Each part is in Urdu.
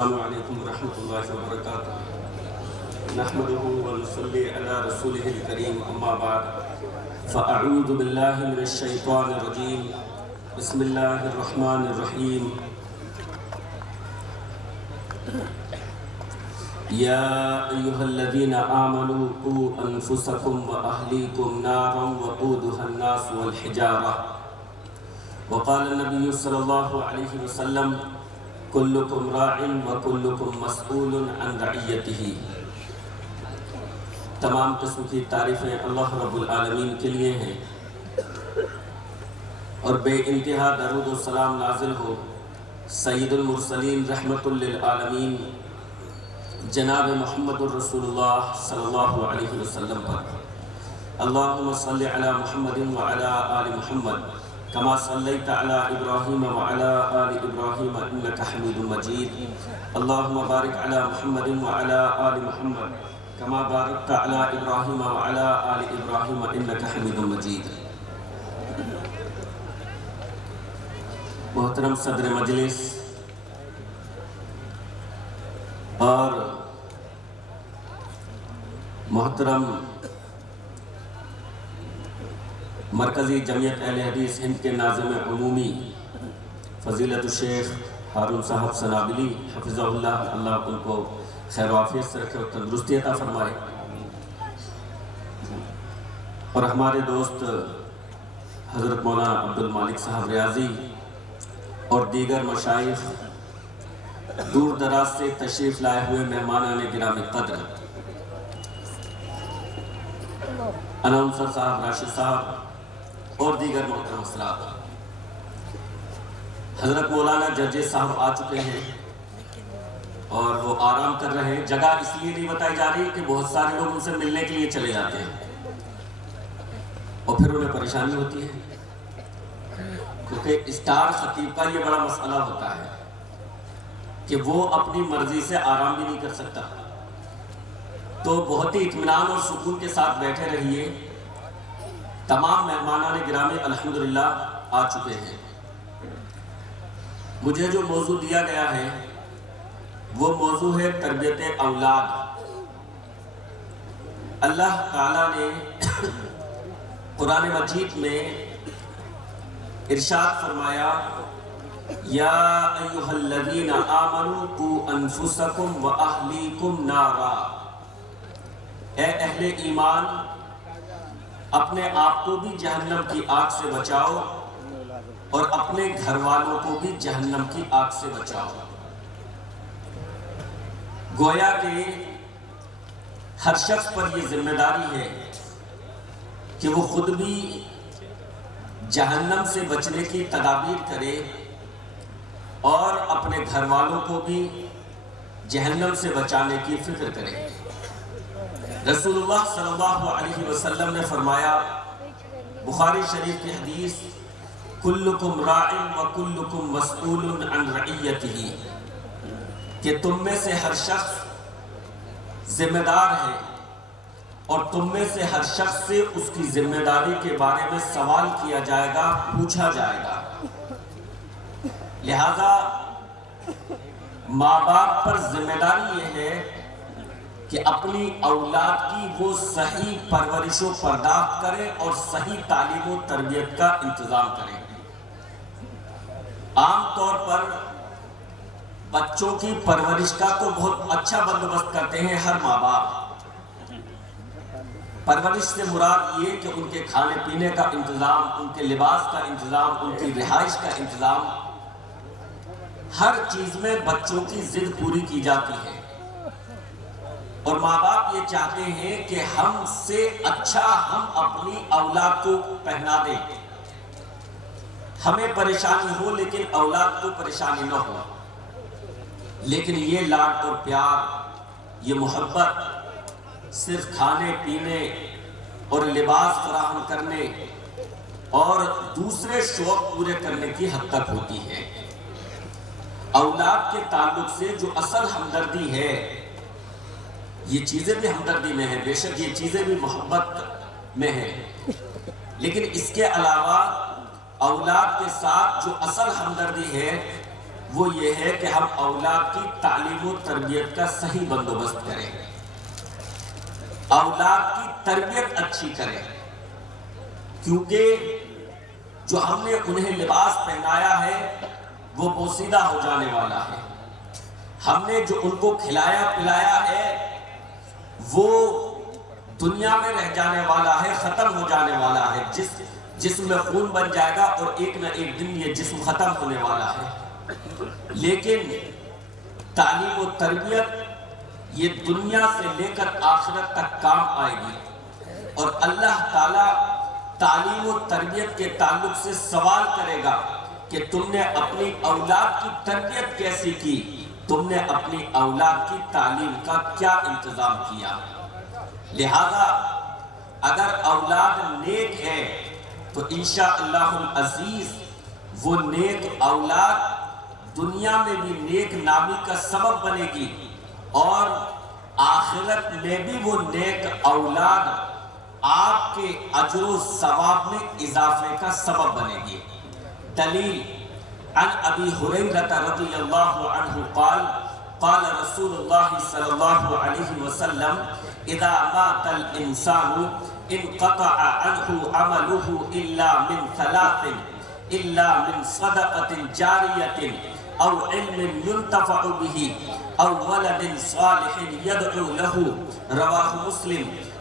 السلام علیکم ورحمۃ اللہ وبرکاتہ نحمده ونصلی علی رسوله الکریم اما بعد فاعوذ باللہ من الشیطان الرجیم بسم اللہ الرحمن الرحیم یا ایہا الذین آمنوا قوا انفسکم واہلیکم نارا وقودها الناس والحجارہ وقال النبی صلی اللہ علیہ وسلم کلکم راع وکلکم مسئول عن رعیتہ۔ تمام قسم کی تعریفیں اللہ رب العالمین کے لیے ہیں اور بے انتہا درود و سلام نازل ہو سید المرسلین رحمت للعالمین جناب محمد الرسول اللہ صلی اللہ علیہ وسلم پر۔ اللہم صلی علی محمد وعلی آل محمد كما صليت على إبراهيم وعلى آل إبراهيم إنك حميد مجيد اللهم بارك على محمد وعلى آل محمد كما باركت على إبراهيم وعلى آل إبراهيم إنك حميد مجيد۔ محترم صدر مجلس اور محترم مرکزی جمعیت اہل حدیث ہند کے ناظم عمومی فضیلت الشیخ ہارون صاحب سنابلی حفظہ اللہ، اللہ ان کو خیر و عافیت سے رکھے اور تندرستی عطا فرمائے، اور ہمارے دوست حضرت مولانا عبد المالک صاحب ریاضی اور دیگر مشائخ، دور دراز سے تشریف لائے ہوئے مہمانان گرامی قدر، اناؤنسر صاحب، راشد صاحب اور دیگر محترم حضرات۔ حضرت مولانا ججز صاحب آ چکے ہیں اور وہ آرام کر رہے ہیں۔ جگہ اس لیے نہیں بتائی جا رہی کہ بہت سارے لوگ ان سے ملنے کے لیے چلے جاتے ہیں اور پھر انہیں پریشانی ہوتی ہے، کیونکہ اسٹار خطیب کا یہ بڑا مسئلہ ہوتا ہے کہ وہ اپنی مرضی سے آرام بھی نہیں کر سکتا، تو بہت ہی اطمینان اور سکون کے ساتھ بیٹھے رہیے۔ تمام مہمانان گرامی الحمدللہ آ چکے ہیں۔ مجھے جو موضوع دیا گیا ہے وہ موضوع ہے تربیت اولاد۔ اللہ تعالیٰ نے قرآن مجید میں ارشاد فرمایا یا ایہا الذین آمنوا قوا انفسکم واہلیکم نارا، اے اہل ایمان اپنے آپ کو بھی جہنم کی آگ سے بچاؤ اور اپنے گھر والوں کو بھی جہنم کی آگ سے بچاؤ۔ گویا کہ ہر شخص پر یہ ذمہ داری ہے کہ وہ خود بھی جہنم سے بچنے کی تدابیر کرے اور اپنے گھر والوں کو بھی جہنم سے بچانے کی فکر کرے۔ رسول اللہ صلی اللہ علیہ وسلم نے فرمایا، بخاری شریف کی حدیث، کلکم راع وکلکم مسئول عن رعیتہ، کہ تم میں سے ہر شخص ذمہ دار ہے اور تم میں سے ہر شخص سے اس کی ذمہ داری کے بارے میں سوال کیا جائے گا، پوچھا جائے گا۔ لہذا ماں باپ پر ذمہ داری یہ ہے کہ اپنی اولاد کی وہ صحیح پرورش و پرداخت کرے اور صحیح تعلیم و تربیت کا انتظام کرے۔ عام طور پر بچوں کی پرورش کا تو بہت اچھا بندوبست کرتے ہیں ہر ماں باپ۔ پرورش سے مراد یہ کہ ان کے کھانے پینے کا انتظام، ان کے لباس کا انتظام، ان کی رہائش کا انتظام، ہر چیز میں بچوں کی ضد پوری کی جاتی ہے، اور ماں باپ یہ چاہتے ہیں کہ ہم سے اچھا ہم اپنی اولاد کو پہنا دیں، ہمیں پریشانی ہو لیکن اولاد کو پریشانی نہ ہو۔ لیکن یہ لاڈ اور پیار، یہ محبت صرف کھانے پینے اور لباس فراہم کرنے اور دوسرے شوق پورے کرنے کی حد تک ہوتی ہے۔ اولاد کے تعلق سے جو اصل ہمدردی ہے، یہ چیزیں بھی ہمدردی میں ہیں، بے شک یہ چیزیں بھی محبت میں ہیں، لیکن اس کے علاوہ اولاد کے ساتھ جو اصل ہمدردی ہے وہ یہ ہے کہ ہم اولاد کی تعلیم و تربیت کا صحیح بندوبست کریں، اولاد کی تربیت اچھی کریں، کیونکہ جو ہم نے انہیں لباس پہنایا ہے وہ پوسیدہ ہو جانے والا ہے، ہم نے جو ان کو کھلایا پلایا ہے وہ دنیا میں رہ جانے والا ہے، ختم ہو جانے والا ہے، جسم میں خون بن جائے گا اور ایک نہ ایک دن یہ جسم ختم ہونے والا ہے، لیکن تعلیم و تربیت یہ دنیا سے لے کر آخرت تک کام آئے گی، اور اللہ تعالیٰ تعلیم و تربیت کے تعلق سے سوال کرے گا کہ تم نے اپنی اولاد کی تربیت کیسی کی، تم نے اپنی اولاد کی تعلیم کا کیا انتظام کیا۔ لہذا اگر اولاد نیک ہے تو انشاءاللہ العزیز وہ نیک اولاد دنیا میں بھی نیک نامی کا سبب بنے گی، اور آخرت میں بھی وہ نیک اولاد آپ کے اجر و ثواب میں اضافے کا سبب بنے گی۔ دلیل عن ابی ہریرہ رضی اللہ عنہ قال قال رسول اللہ صلی اللہ علیہ وسلم اذا مات الانسان انقطع عنه عمله الا من ثلاث الا من صدقة جاریة او علم ينتفع به او ولد صالح يدعو له رواہ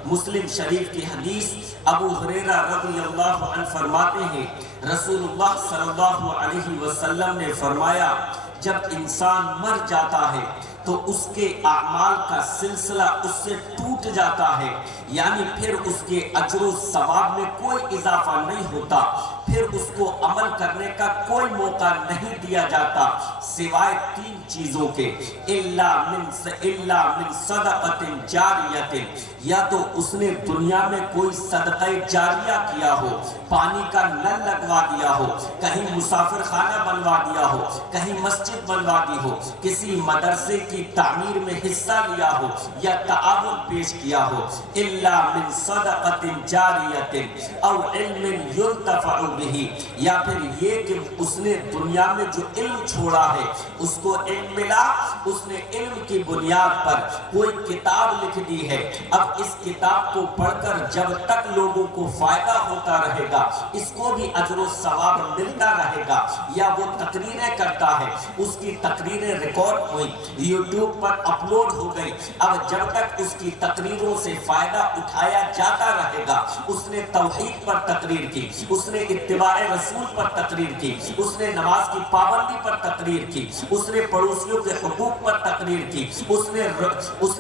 مسلم شریف کی حدیث۔ ابو ہریرہ رضی اللہ عنہ فرماتے ہیں رسول اللہ صلی اللہ علیہ وسلم نے فرمایا جب انسان مر جاتا ہے تو اس کے اعمال کا سلسلہ اس سے ٹوٹ جاتا ہے، یعنی پھر اس کے اجر و ثواب میں کوئی اضافہ نہیں ہوتا، پھر اس کو عمل کرنے کا کوئی موقع نہیں دیا جاتا سوائے تین چیزوں کے، الا من صدقۃ جاریۃ، یا تو اس نے دنیا میں کوئی صدقہ جاریہ کیا ہو، پانی کا نل لگوا دیا ہو، کہیں مسافر خانہ بنوا دیا ہو، کہیں مسجد بنوا دی ہو، کسی مدرسے کی تعمیر میں حصہ لیا ہو یا تعاون پیش کیا ہو، الا من صدقۃ جاریۃ او علم ينتفع به، یا پھر یہ کہ اس نے دنیا میں جو علم چھوڑا ہے اس کو علم ملا، اس نے علم کی بنیاد پر کوئی کتاب لکھ دی ہے، اب اس کتاب کو پڑھ کر جب تک لوگوں کو فائدہ ہوتا رہے گا اس کو بھی اجر و ثواب ملتا رہے گا، یا وہ تقریریں کرتا ہے، اس کی تقریریں ریکارڈ ہوئی یوٹیوب پر اپلوڈ ہو گئی، اب جب تک اس کی تقریروں سے فائدہ اٹھایا جاتا رہے گا، اس نے توحید پر تقریر کی، اس نے اتباع رسول پر تقریر کی، اس نے نماز کی پابندی پر تقریر کی، اس نے پڑوسیوں کے حقوق پر تقریر کی، اس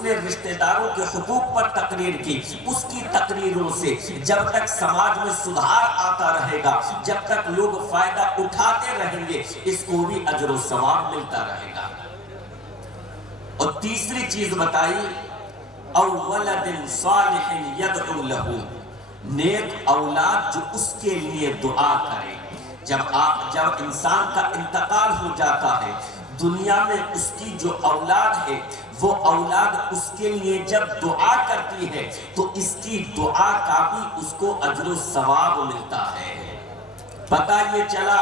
نے رشتہ داروں کے حقوق پر تقریر کی، اس کی تقریروں سے جب تک سماج میں سدھار آتا رہے گا، جب تک لوگ فائدہ اٹھاتے رہیں گے، اس کو بھی اجر و ثواب ملتا رہے گا۔ اور تیسری چیز بتائی او ولد صالح يدعو له، نیک اولاد جو اس کے لیے دعا کرے۔ جب انسان کا انتقال ہو جاتا ہے دنیا میں اس کی جو اولاد ہے وہ اولاد اس کے لیے جب دعا کرتی ہے تو اس کی دعا کا بھی اس کو اجر و ثواب ملتا ہے۔ پتہ یہ چلا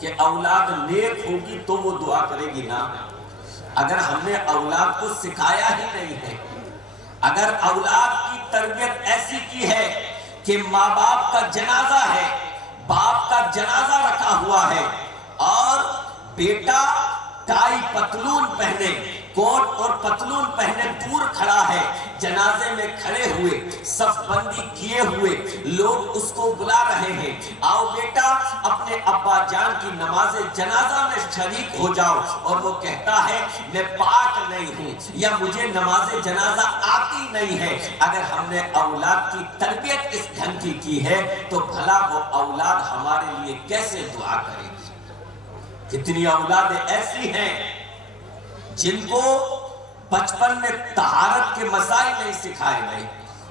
کہ اولاد نیک ہوگی تو وہ دعا کرے گی نا، اگر ہم نے اولاد کو سکھایا ہی نہیں ہے، اگر اولاد کی تربیت ایسی کی ہے کہ ماں باپ کا جنازہ ہے، باپ کا جنازہ رکھا ہوا ہے اور بیٹا ٹائی پتلون پہنے، کوٹ اور پتلون پہنے دور کھڑا ہے، جنازے میں کھڑے ہوئے صف بندی کیے ہوئے لوگ اس کو بلا رہے ہیں، آؤ بیٹا اپنے ابا جان کی نماز جنازہ میں شریک ہو جاؤ، اور وہ کہتا ہے میں پاک نہیں ہوں یا مجھے نماز جنازہ آتی نہیں ہے۔ اگر ہم نے اولاد کی تربیت اس ڈھنگ کی ہے تو بھلا وہ اولاد ہمارے لیے کیسے دعا کرے گی؟ کتنی اولادیں ایسی ہیں جن کو بچپن میں طہارت کے مسائل نہیں سکھائے گئے،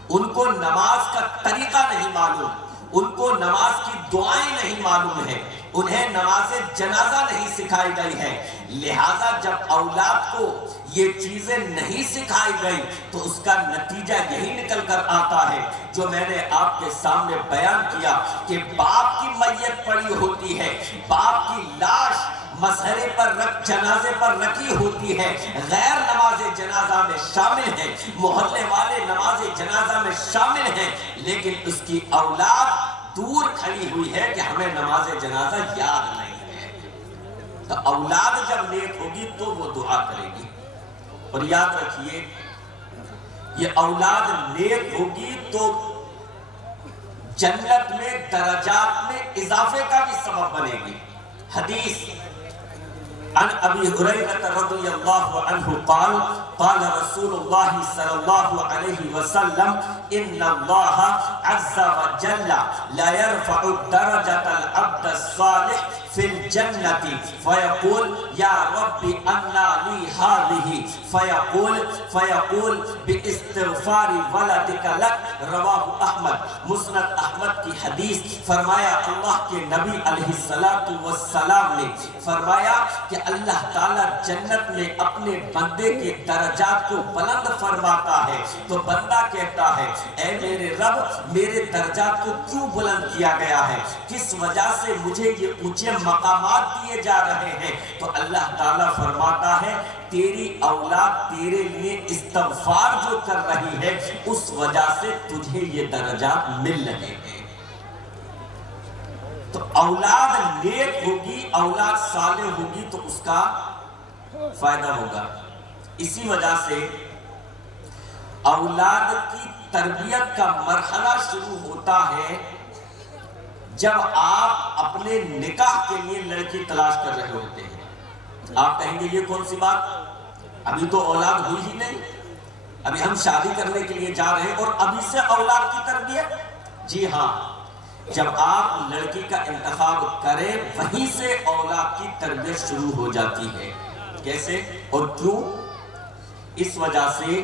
ان کو نماز کا طریقہ نہیں معلوم، ان کو نماز کی دعائیں نہیں معلوم ہے، انہیں نماز جنازہ نہیں سکھائی گئی ہے، لہٰذا جب اولاد کو یہ چیزیں نہیں سکھائی گئی تو اس کا نتیجہ یہی نکل کر آتا ہے جو میں نے آپ کے سامنے بیان کیا کہ باپ کی میت پڑی ہوتی ہے، باپ کی لاش مسحرے پر جنازے پر رکھی ہوتی ہے، غیر نماز جنازہ میں شامل ہے، محلے والے نماز جنازہ میں شامل ہیں، لیکن اس کی اولاد دور کھڑی ہوئی ہے کہ ہمیں نماز جنازہ یاد نہیں ہے۔ تو اولاد جب نیک ہوگی تو وہ دعا کرے گی۔ اور یاد رکھیے، یہ اولاد نیک ہوگی تو جنت میں درجات میں اضافے کا بھی سبب بنے گی۔ حدیث عن ابی ہریرہ رضی اللہ عنہ قال قال رسول اللہ صلی اللہ علیہ وسلم ان اللہ عز وجل لا يرفع درجة العبد الصالح في الجنة فيقول يا رب أنى لي هذه فيقول باستغفار ولدك لك۔ رواہ احمد، مسند احمد کی حدیث۔ فرمایا اللہ کے نبی علیہ السلام نے فرمایا کہ اللہ تعالیٰ جنت میں اپنے بندے کے درجات کو بلند فرماتا ہے، تو بندہ کہتا ہے اے میرے رب، میرے درجات کو کیوں بلند کیا گیا ہے، کس وجہ سے مجھے یہ اونچے مقامات دیے جا رہے ہیں؟ تو اللہ تعالیٰ فرماتا ہے تیری اولاد تیرے لیے استغفار جو کر رہی ہے اس وجہ سے تجھے یہ درجات مل رہے ہیں۔ تو اولاد نیک ہوگی، اولاد صالح ہوگی تو اس کا فائدہ ہوگا۔ اسی وجہ سے اولاد کی تربیت کا مرحلہ شروع ہوتا ہے جب آپ اپنے نکاح کے لیے لڑکی تلاش کر رہے ہوتے ہیں۔ آپ کہیں گے یہ کون سی بات، ابھی تو اولاد ہوئی ہی نہیں، ابھی ہم شادی کرنے کے لیے جا رہے ہیں اور ابھی سے اولاد کی تربیت؟ جی ہاں، جب آپ لڑکی کا انتخاب کریں وہیں سے اولاد کی تربیت شروع ہو جاتی ہے۔ کیسے اور کیوں؟ اس وجہ سے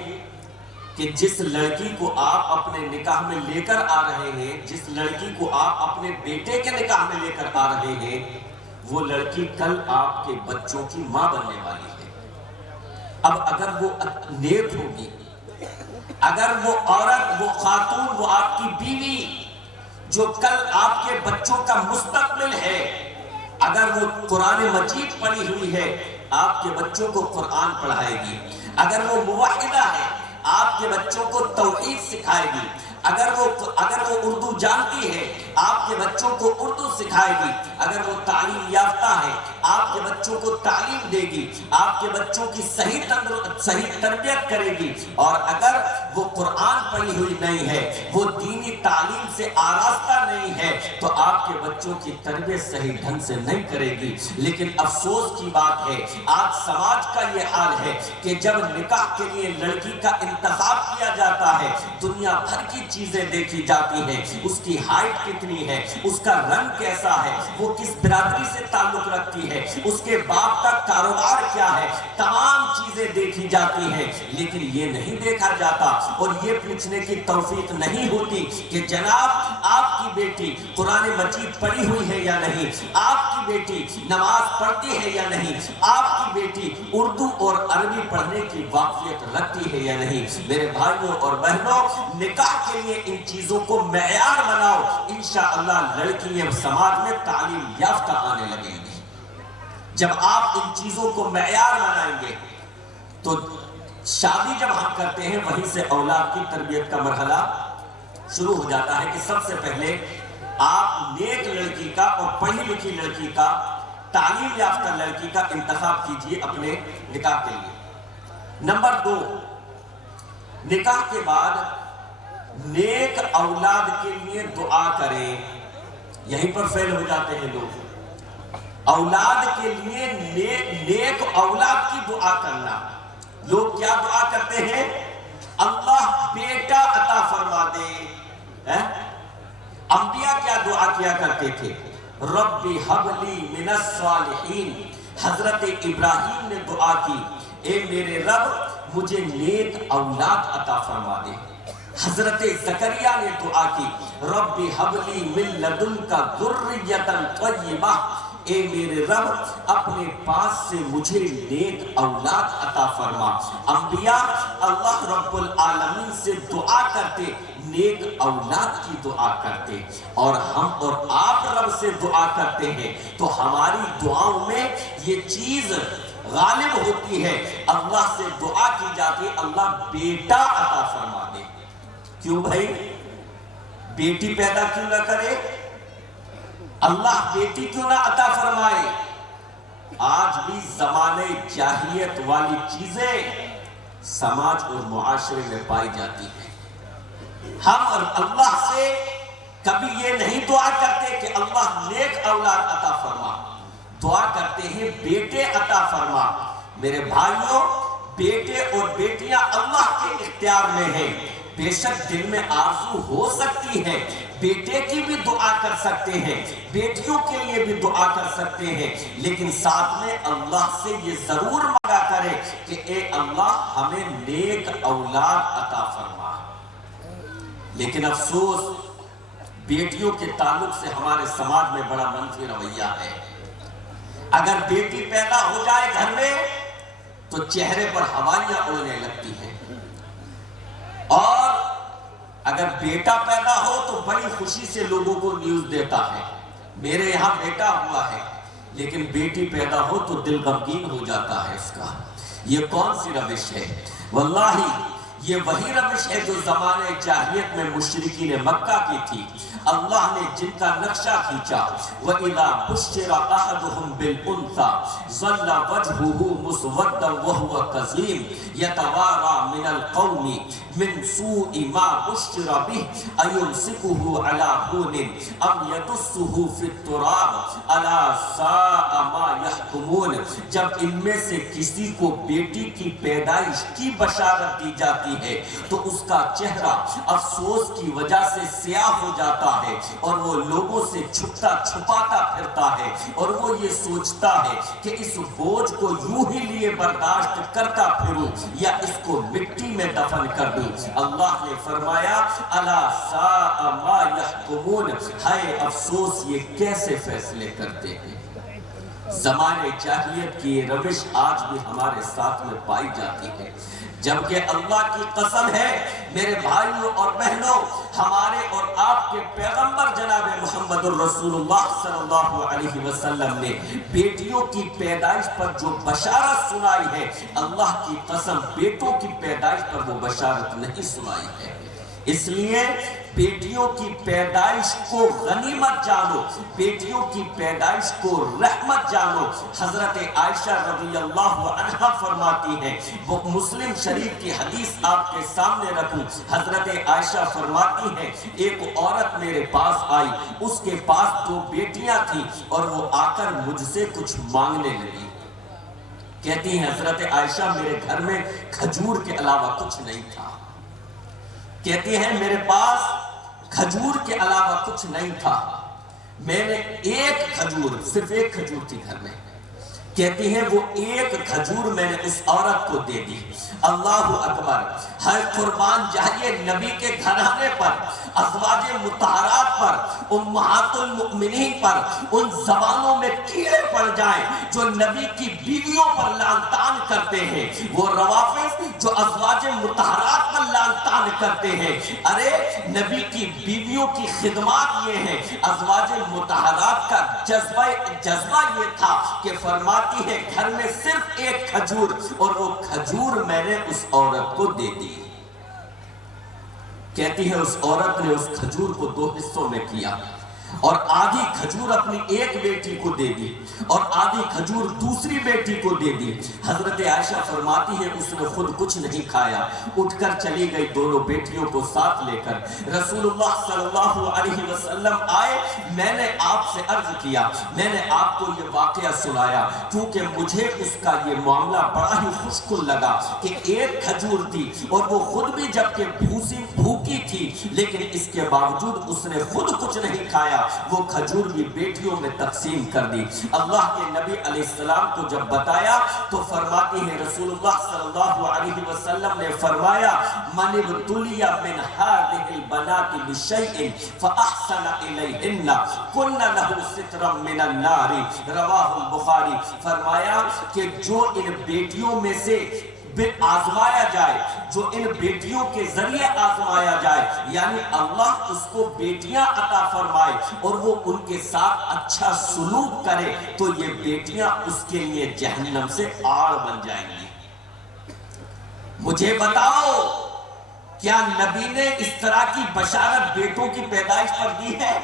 کہ جس لڑکی کو آپ اپنے نکاح میں لے کر آ رہے ہیں، جس لڑکی کو آپ اپنے بیٹے کے نکاح میں لے کر آ رہے ہیں، وہ لڑکی کل آپ کے بچوں کی ماں بننے والی ہے۔ اب اگر وہ نیک ہوگی، اگر وہ عورت، وہ خاتون، وہ آپ کی بیوی جو کل آپ کے بچوں کا مستقبل ہے، اگر وہ قرآن مجید پڑھی ہوئی ہے آپ کے بچوں کو قرآن پڑھائے گی، اگر وہ موحدہ ہے آپ کے بچوں کو توحید سکھائے گی، اگر وہ اردو جانتی ہے آپ کے بچوں کو اردو سکھائے گی، اگر وہ تعلیم یافتہ ہے آپ کے بچوں کو تعلیم دے گی، آپ کے بچوں کی صحیح تربیت کرے گی، اور اگر وہ قرآن پڑھی ہوئی نہیں ہے، وہ دینی تعلیم سے آراستہ نہیں ہے، تو آپ کے بچوں کی تربیت صحیح ڈھنگ سے نہیں کرے گی۔ لیکن افسوس کی بات ہے آج سماج کا یہ حال ہے کہ جب نکاح کے لیے لڑکی کا انتخاب کیا جاتا ہے دنیا بھر کی چیزیں دیکھی جاتی ہیں، اس کی ہائٹ کتنی ہے، اس کا رنگ کیسا ہے، وہ کس برادری سے تعلق رکھتی ہے، اس کے باپ کا کاروبار کیا ہے، تمام چیزیں دیکھی جاتی ہیں، لیکن یہ نہیں دیکھا جاتا اور یہ پوچھنے کی توفیق نہیں ہوتی کہ جناب آپ کی بیٹی قرآن مجید پڑھی ہوئی ہے یا نہیں، آپ کی بیٹی نماز پڑھتی ہے یا نہیں، آپ کی بیٹی اردو اور عربی پڑھنے کی واقفیت رکھتی ہے یا نہیں۔ میرے بھائیوں اور بہنوں، نکاح کے لیے ان چیزوں کو معیار بناؤ، انشاءاللہ لڑکیاں سماج میں تعلیم یافتہ آنے لگیں گی۔ جب آپ ان چیزوں کو معیار بنائیں گے تو شادی جب ہم کرتے ہیں وہیں سے اولاد کی تربیت کا مرحلہ شروع ہو جاتا ہے کہ سب سے پہلے آپ نیک لڑکی کا اور پڑھی لکھی لڑکی کا، تعلیم یافتہ لڑکی کا انتخاب کیجئے اپنے نکاح کے لیے۔ نمبر 2، نکاح کے بعد نیک اولاد کے لیے دعا کریں۔ یہیں پر فیل ہو جاتے ہیں لوگ۔ اولاد کے لیے نیک اولاد کی دعا کرنا۔ لوگ کیا دعا کرتے ہیں؟ اللہ بیٹا عطا فرما دے۔ انبیاء کیا دعا کیا کرتے تھے؟ رب حب لی من الصالحین۔ حضرت ابراہیم نے دعا کی اے میرے رب مجھے نیک اولاد عطا فرما دے۔ حضرت زکریا نے دعا کی رب حب لی من لدنک ذریۃ طیبہ۔ اے میرے رب اپنے پاس سے مجھے نیک اولاد عطا فرما۔ انبیاء اللہ رب العالمین سے دعا کرتے، نیک اولاد کی دعا کرتے، اور ہم اور آپ رب سے دعا کرتے ہیں تو ہماری دعاؤں میں یہ چیز غالب ہوتی ہے۔ اللہ سے دعا کی جاتی ہے اللہ بیٹا عطا فرما دے۔ کیوں بھائی؟ بیٹی پیدا کیوں نہ کرے؟ اللہ بیٹی کیوں نہ عطا فرمائے؟ آج بھی زمانے جاہلیت والی چیزیں سماج اور معاشرے میں پائی جاتی ہیں۔ ہم اور اللہ سے کبھی یہ نہیں دعا کرتے کہ اللہ نیک اولاد عطا فرما، دعا کرتے ہیں بیٹے عطا فرما۔ میرے بھائیوں، بیٹے اور بیٹیاں اللہ کے اختیار میں ہیں۔ بے شک دل میں آرزو ہو سکتی ہے، بیٹے کی بھی دعا کر سکتے ہیں، بیٹیوں کے لیے بھی دعا کر سکتے ہیں، لیکن ساتھ میں اللہ سے یہ ضرور مانگا کرے کہ اے اللہ ہمیں نیک اولاد عطا فرما۔ لیکن افسوس بیٹیوں کے تعلق سے ہمارے سماج میں بڑا منفی رویہ ہے۔ اگر بیٹی پیدا ہو جائے گھر میں تو چہرے پر ہوائیاں اڑنے لگتی ہیں، اور اگر بیٹا پیدا ہو تو بڑی خوشی سے لوگوں کو نیوز دیتا ہے میرے یہاں بیٹا ہوا ہے، لیکن بیٹی پیدا ہو تو دل غمگین ہو جاتا ہے اس کا۔ یہ کون سی روش ہے؟ واللہ یہ وہی روش ہے جو زمانے جاہلیت میں مشرکین مکہ کی تھی۔ اللہ نے جن کا نقشہ کھینچا وَإِذَا بُشِّرَ أَحَدُهُمْ بِالْأُنثَىٰ ظَلَّ وَجْهُهُ مُسْوَدًّا وَهُوَ كَظِيمٌ يَتَوَارَىٰ مِنَ الْقَوْمِ مِنْ سُوءِ مَا بُشِّرَ بِهِ أَيُمْسِكُهُ عَلَىٰ هُونٍ أَمْ يَدُسُّهُ فِي التُّرَابِ أَلَا سَاءَ مَا يَحْكُمُونَ۔ جب ان میں سے کسی کو بیٹی کی پیدائش کی بشارت دی جاتی ہے تو اس کا چہرہ افسوس کی وجہ سے سیاہ ہو جاتا ہے، اور وہ لوگوں سے چھپتا چھپاتا پھرتا ہے، اور وہ یہ سوچتا ہے کہ اس بوجھ کو یوں ہی لیے برداشت کرتا پھروں یا اس کو مٹی میں دفن کر دوں۔ اللہ نے فرمایا الا ساء ما یحکمون، ہائے افسوس یہ کیسے فیصلے کرتے ہیں۔ زمانے جاہلیت کی یہ روش آج بھی ہمارے ساتھ میں پائی جاتی ہے، جبکہ اللہ کی قسم ہے میرے بھائیوں اور بہنوں، ہمارے اور آپ کے پیغمبر جناب محمد الرسول اللہ صلی اللہ علیہ وسلم نے بیٹیوں کی پیدائش پر جو بشارت سنائی ہے، اللہ کی قسم بیٹوں کی پیدائش پر وہ بشارت نہیں سنائی ہے۔ اس لیے بیٹیوں کی پیدائش کو غنیمت جانو، بیٹیوں کی پیدائش کو رحمت جانو۔ حضرت عائشہ رضی اللہ عنہا فرماتی ہیں، وہ مسلم شریف کی حدیث آپ کے سامنے رکھوں، حضرت عائشہ فرماتی ہیں ایک عورت میرے پاس آئی، اس کے پاس 2 بیٹیاں تھیں، اور وہ آ کر مجھ سے کچھ مانگنے لگی۔ کہتی ہیں حضرت عائشہ میرے گھر میں کھجور کے علاوہ کچھ نہیں تھا، کہتی ہیں میرے پاس کھجور کے علاوہ کچھ نہیں تھا، میں نے ایک کھجور، صرف ایک کھجور تھی گھر میں، کہتی ہیں وہ ایک کھجور میں نے اس عورت کو دے دی۔ اللہ اکبر! ہر قربان جائیے نبی کے گھرانے پر، ازواج مطہرات پر، امہات المؤمنین پر ان زبانوں میں کیڑے پڑ جائیں جو نبی کی بیویوں پر لعن طعن کرتے ہیں، وہ روافض جو ازواج مطہرات پر لعن طعن کرتے ہیں۔ ارے نبی کی بیویوں کی خدمات یہ ہیں، ازواج مطہرات کا جذبہ یہ تھا کہ فرماتی ہے گھر میں صرف ایک کھجور، اور وہ کھجور میں نے اس عورت کو دے دی۔ کہتی ہے اس عورت نے اس کھجور کو 2 حصوں میں کیا، اور آدھی کھجور اپنی ایک بیٹی کو دے دی اور آدھی کھجور دوسری بیٹی کو دے دی۔ حضرت عائشہ فرماتی ہے اس نے خود کچھ نہیں کھایا، اٹھ کر چلی گئی دونوں بیٹیوں کو ساتھ لے کر۔ رسول اللہ صلی اللہ علیہ وسلم آئے، میں نے آپ سے عرض کیا، میں نے آپ کو یہ واقعہ سنایا کیونکہ مجھے اس کا یہ معاملہ بڑا ہی خوشگوار لگا کہ ایک کھجور تھی اور وہ خود بھی جبکہ بھوکی تھی، لیکن اس کے باوجود اس نے خود کچھ نہیں کھایا، وہ کھجور بھی بیٹیوں میں تقسیم کر دی۔ اللہ کے نبی علیہ السلام کو جب بتایا تو فرماتی ہیں رسول اللہ صلی اللہ علیہ وسلم نے فرمایا من ابتلی من هذه البنات بشيء فاحسن الیہن کن له سترا من النار، رواہ البخاری۔ فرمایا کہ جو ان بیٹیوں میں سے آزمایا جائے، جو ان بیٹیوں کے ذریعے آزمایا جائے، یعنی اللہ اس کو بیٹیاں عطا فرمائے اور وہ ان کے ساتھ اچھا سلوک کرے، تو یہ بیٹیاں اس کے لیے جہنم سے آڑ بن جائیں گی۔ مجھے بتاؤ کیا نبی نے اس طرح کی بشارت بیٹوں کی پیدائش پر دی ہے؟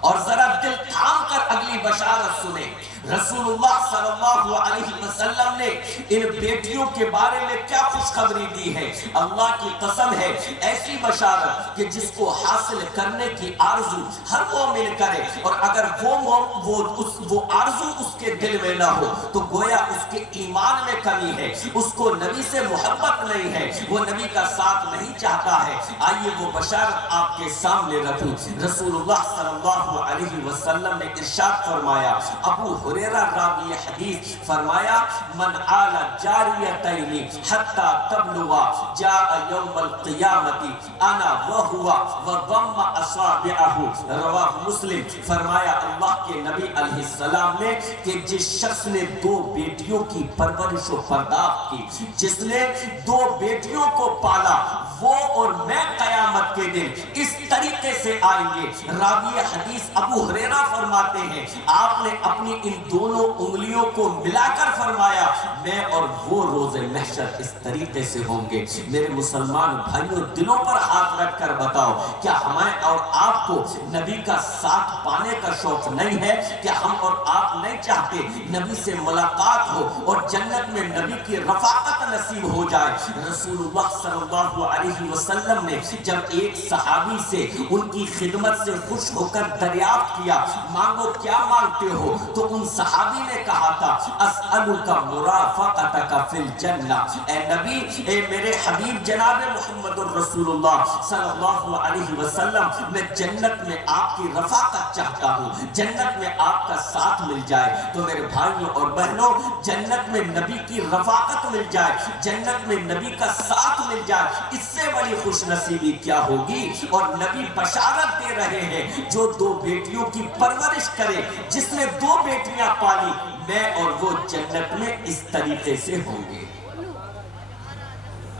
اور ذرا دل تھام کر اگلی بشارت سنیں، رسول اللہ صلی اللہ علیہ وسلم نے ان بیٹیوں کے بارے میں کیا خوشخبری دی ہے۔ اللہ کی قسم ہے، ایسی بشارت کہ جس کو حاصل کرنے کی آرزو ہر مومن کرے، اور اگر وہ آرزو اس کے دل میں نہ ہو تو گویا اس کے ایمان میں کمی ہے، اس کو نبی سے محبت نہیں ہے، وہ نبی کا ساتھ نہیں چاہتا ہے۔ آئیے وہ بشارت آپ کے سامنے رکھوں۔ رسول اللہ صلی اللہ علیہ وسلم نے ارشاد فرمایا، ابو ہریرہ راوی حدیث، فرمایا من آل جاریتین حتی تبلغا جاء یوم القیامت انا وہوا وضم اصابعہ، رواہ مسلم۔ فرمایا اللہ کے نبی علیہ السلام نے کہ جس شخص نے دو بیٹیوں کی پرورش و پرداخت کی، جس نے دو بیٹیوں کو پالا، وہ اور میں قیامت کے دن اس طریقے سے آئیں گے۔ راوی حدیث ابو ہریرہ فرماتے ہیں آپ نے اپنی ان دونوں انگلیوں کو ملا کر فرمایا میں اور وہ روز محشر اس طریقے سے ہوں گے۔ میرے مسلمان بھائیوں، دلوں پر ہاتھ رکھ کر بتاؤ، کیا ہمیں اور آپ کو نبی کا ساتھ پانے کا شوق نہیں ہے؟ کہ ہم اور آپ نہیں چاہتے نبی سے ملاقات ہو اور جنت میں نبی کی رفاقت نصیب ہو جائے؟ رسول اللہ صلی اللہ علیہ وسلم نے جب ایک صحابی سے ان کی خدمت سے خوش ہو کر دریافت کیا مانگو کیا مانگتے ہو، تو ان صحابی نے کہا تھا اسألک مرافقتک فی الجنہ، اے نبی، اے میرے حبیب جناب محمد الرسول اللہ صلی اللہ علیہ وسلم، میں جنت میں آپ کی رفاقت چاہتا ہوں، جنت میں آپ کا ساتھ مل جائے۔ تو میرے بھائیوں اور بہنوں، جنت میں نبی کی رفاقت مل جائے، جنت میں نبی کا ساتھ مل جائے، اس سے بڑی خوش نصیبی کیا ہوگی؟ اور نبی بشارت دے رہے ہیں جو دو بیٹیوں کی پرورش کرے، جس نے دو بیٹیاں پالی، میں اور وہ جنت میں اس طریقے سے ہوں گے۔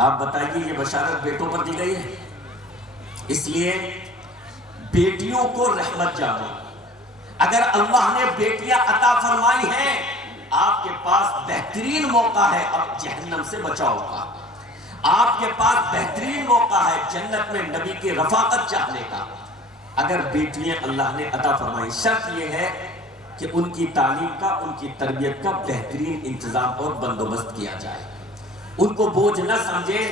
آپ بتائیے یہ بشارت بیٹوں پر دی گئی ہے؟ اس لیے بیٹیوں کو رحمت جانو۔ اگر اللہ نے بیٹیاں عطا فرمائی ہیں، آپ کے پاس بہترین موقع ہے اب جہنم سے بچاؤ کا، آپ کے پاس بہترین موقع ہے جنت میں نبی کی رفاقت چاہنے کا۔ اگر بیٹیاں اللہ نے عطا فرمائی، شرط یہ ہے کہ ان کی تعلیم کا، ان کی تربیت کا بہترین انتظام اور بندوبست کیا جائے، ان کو بوجھ نہ سمجھے،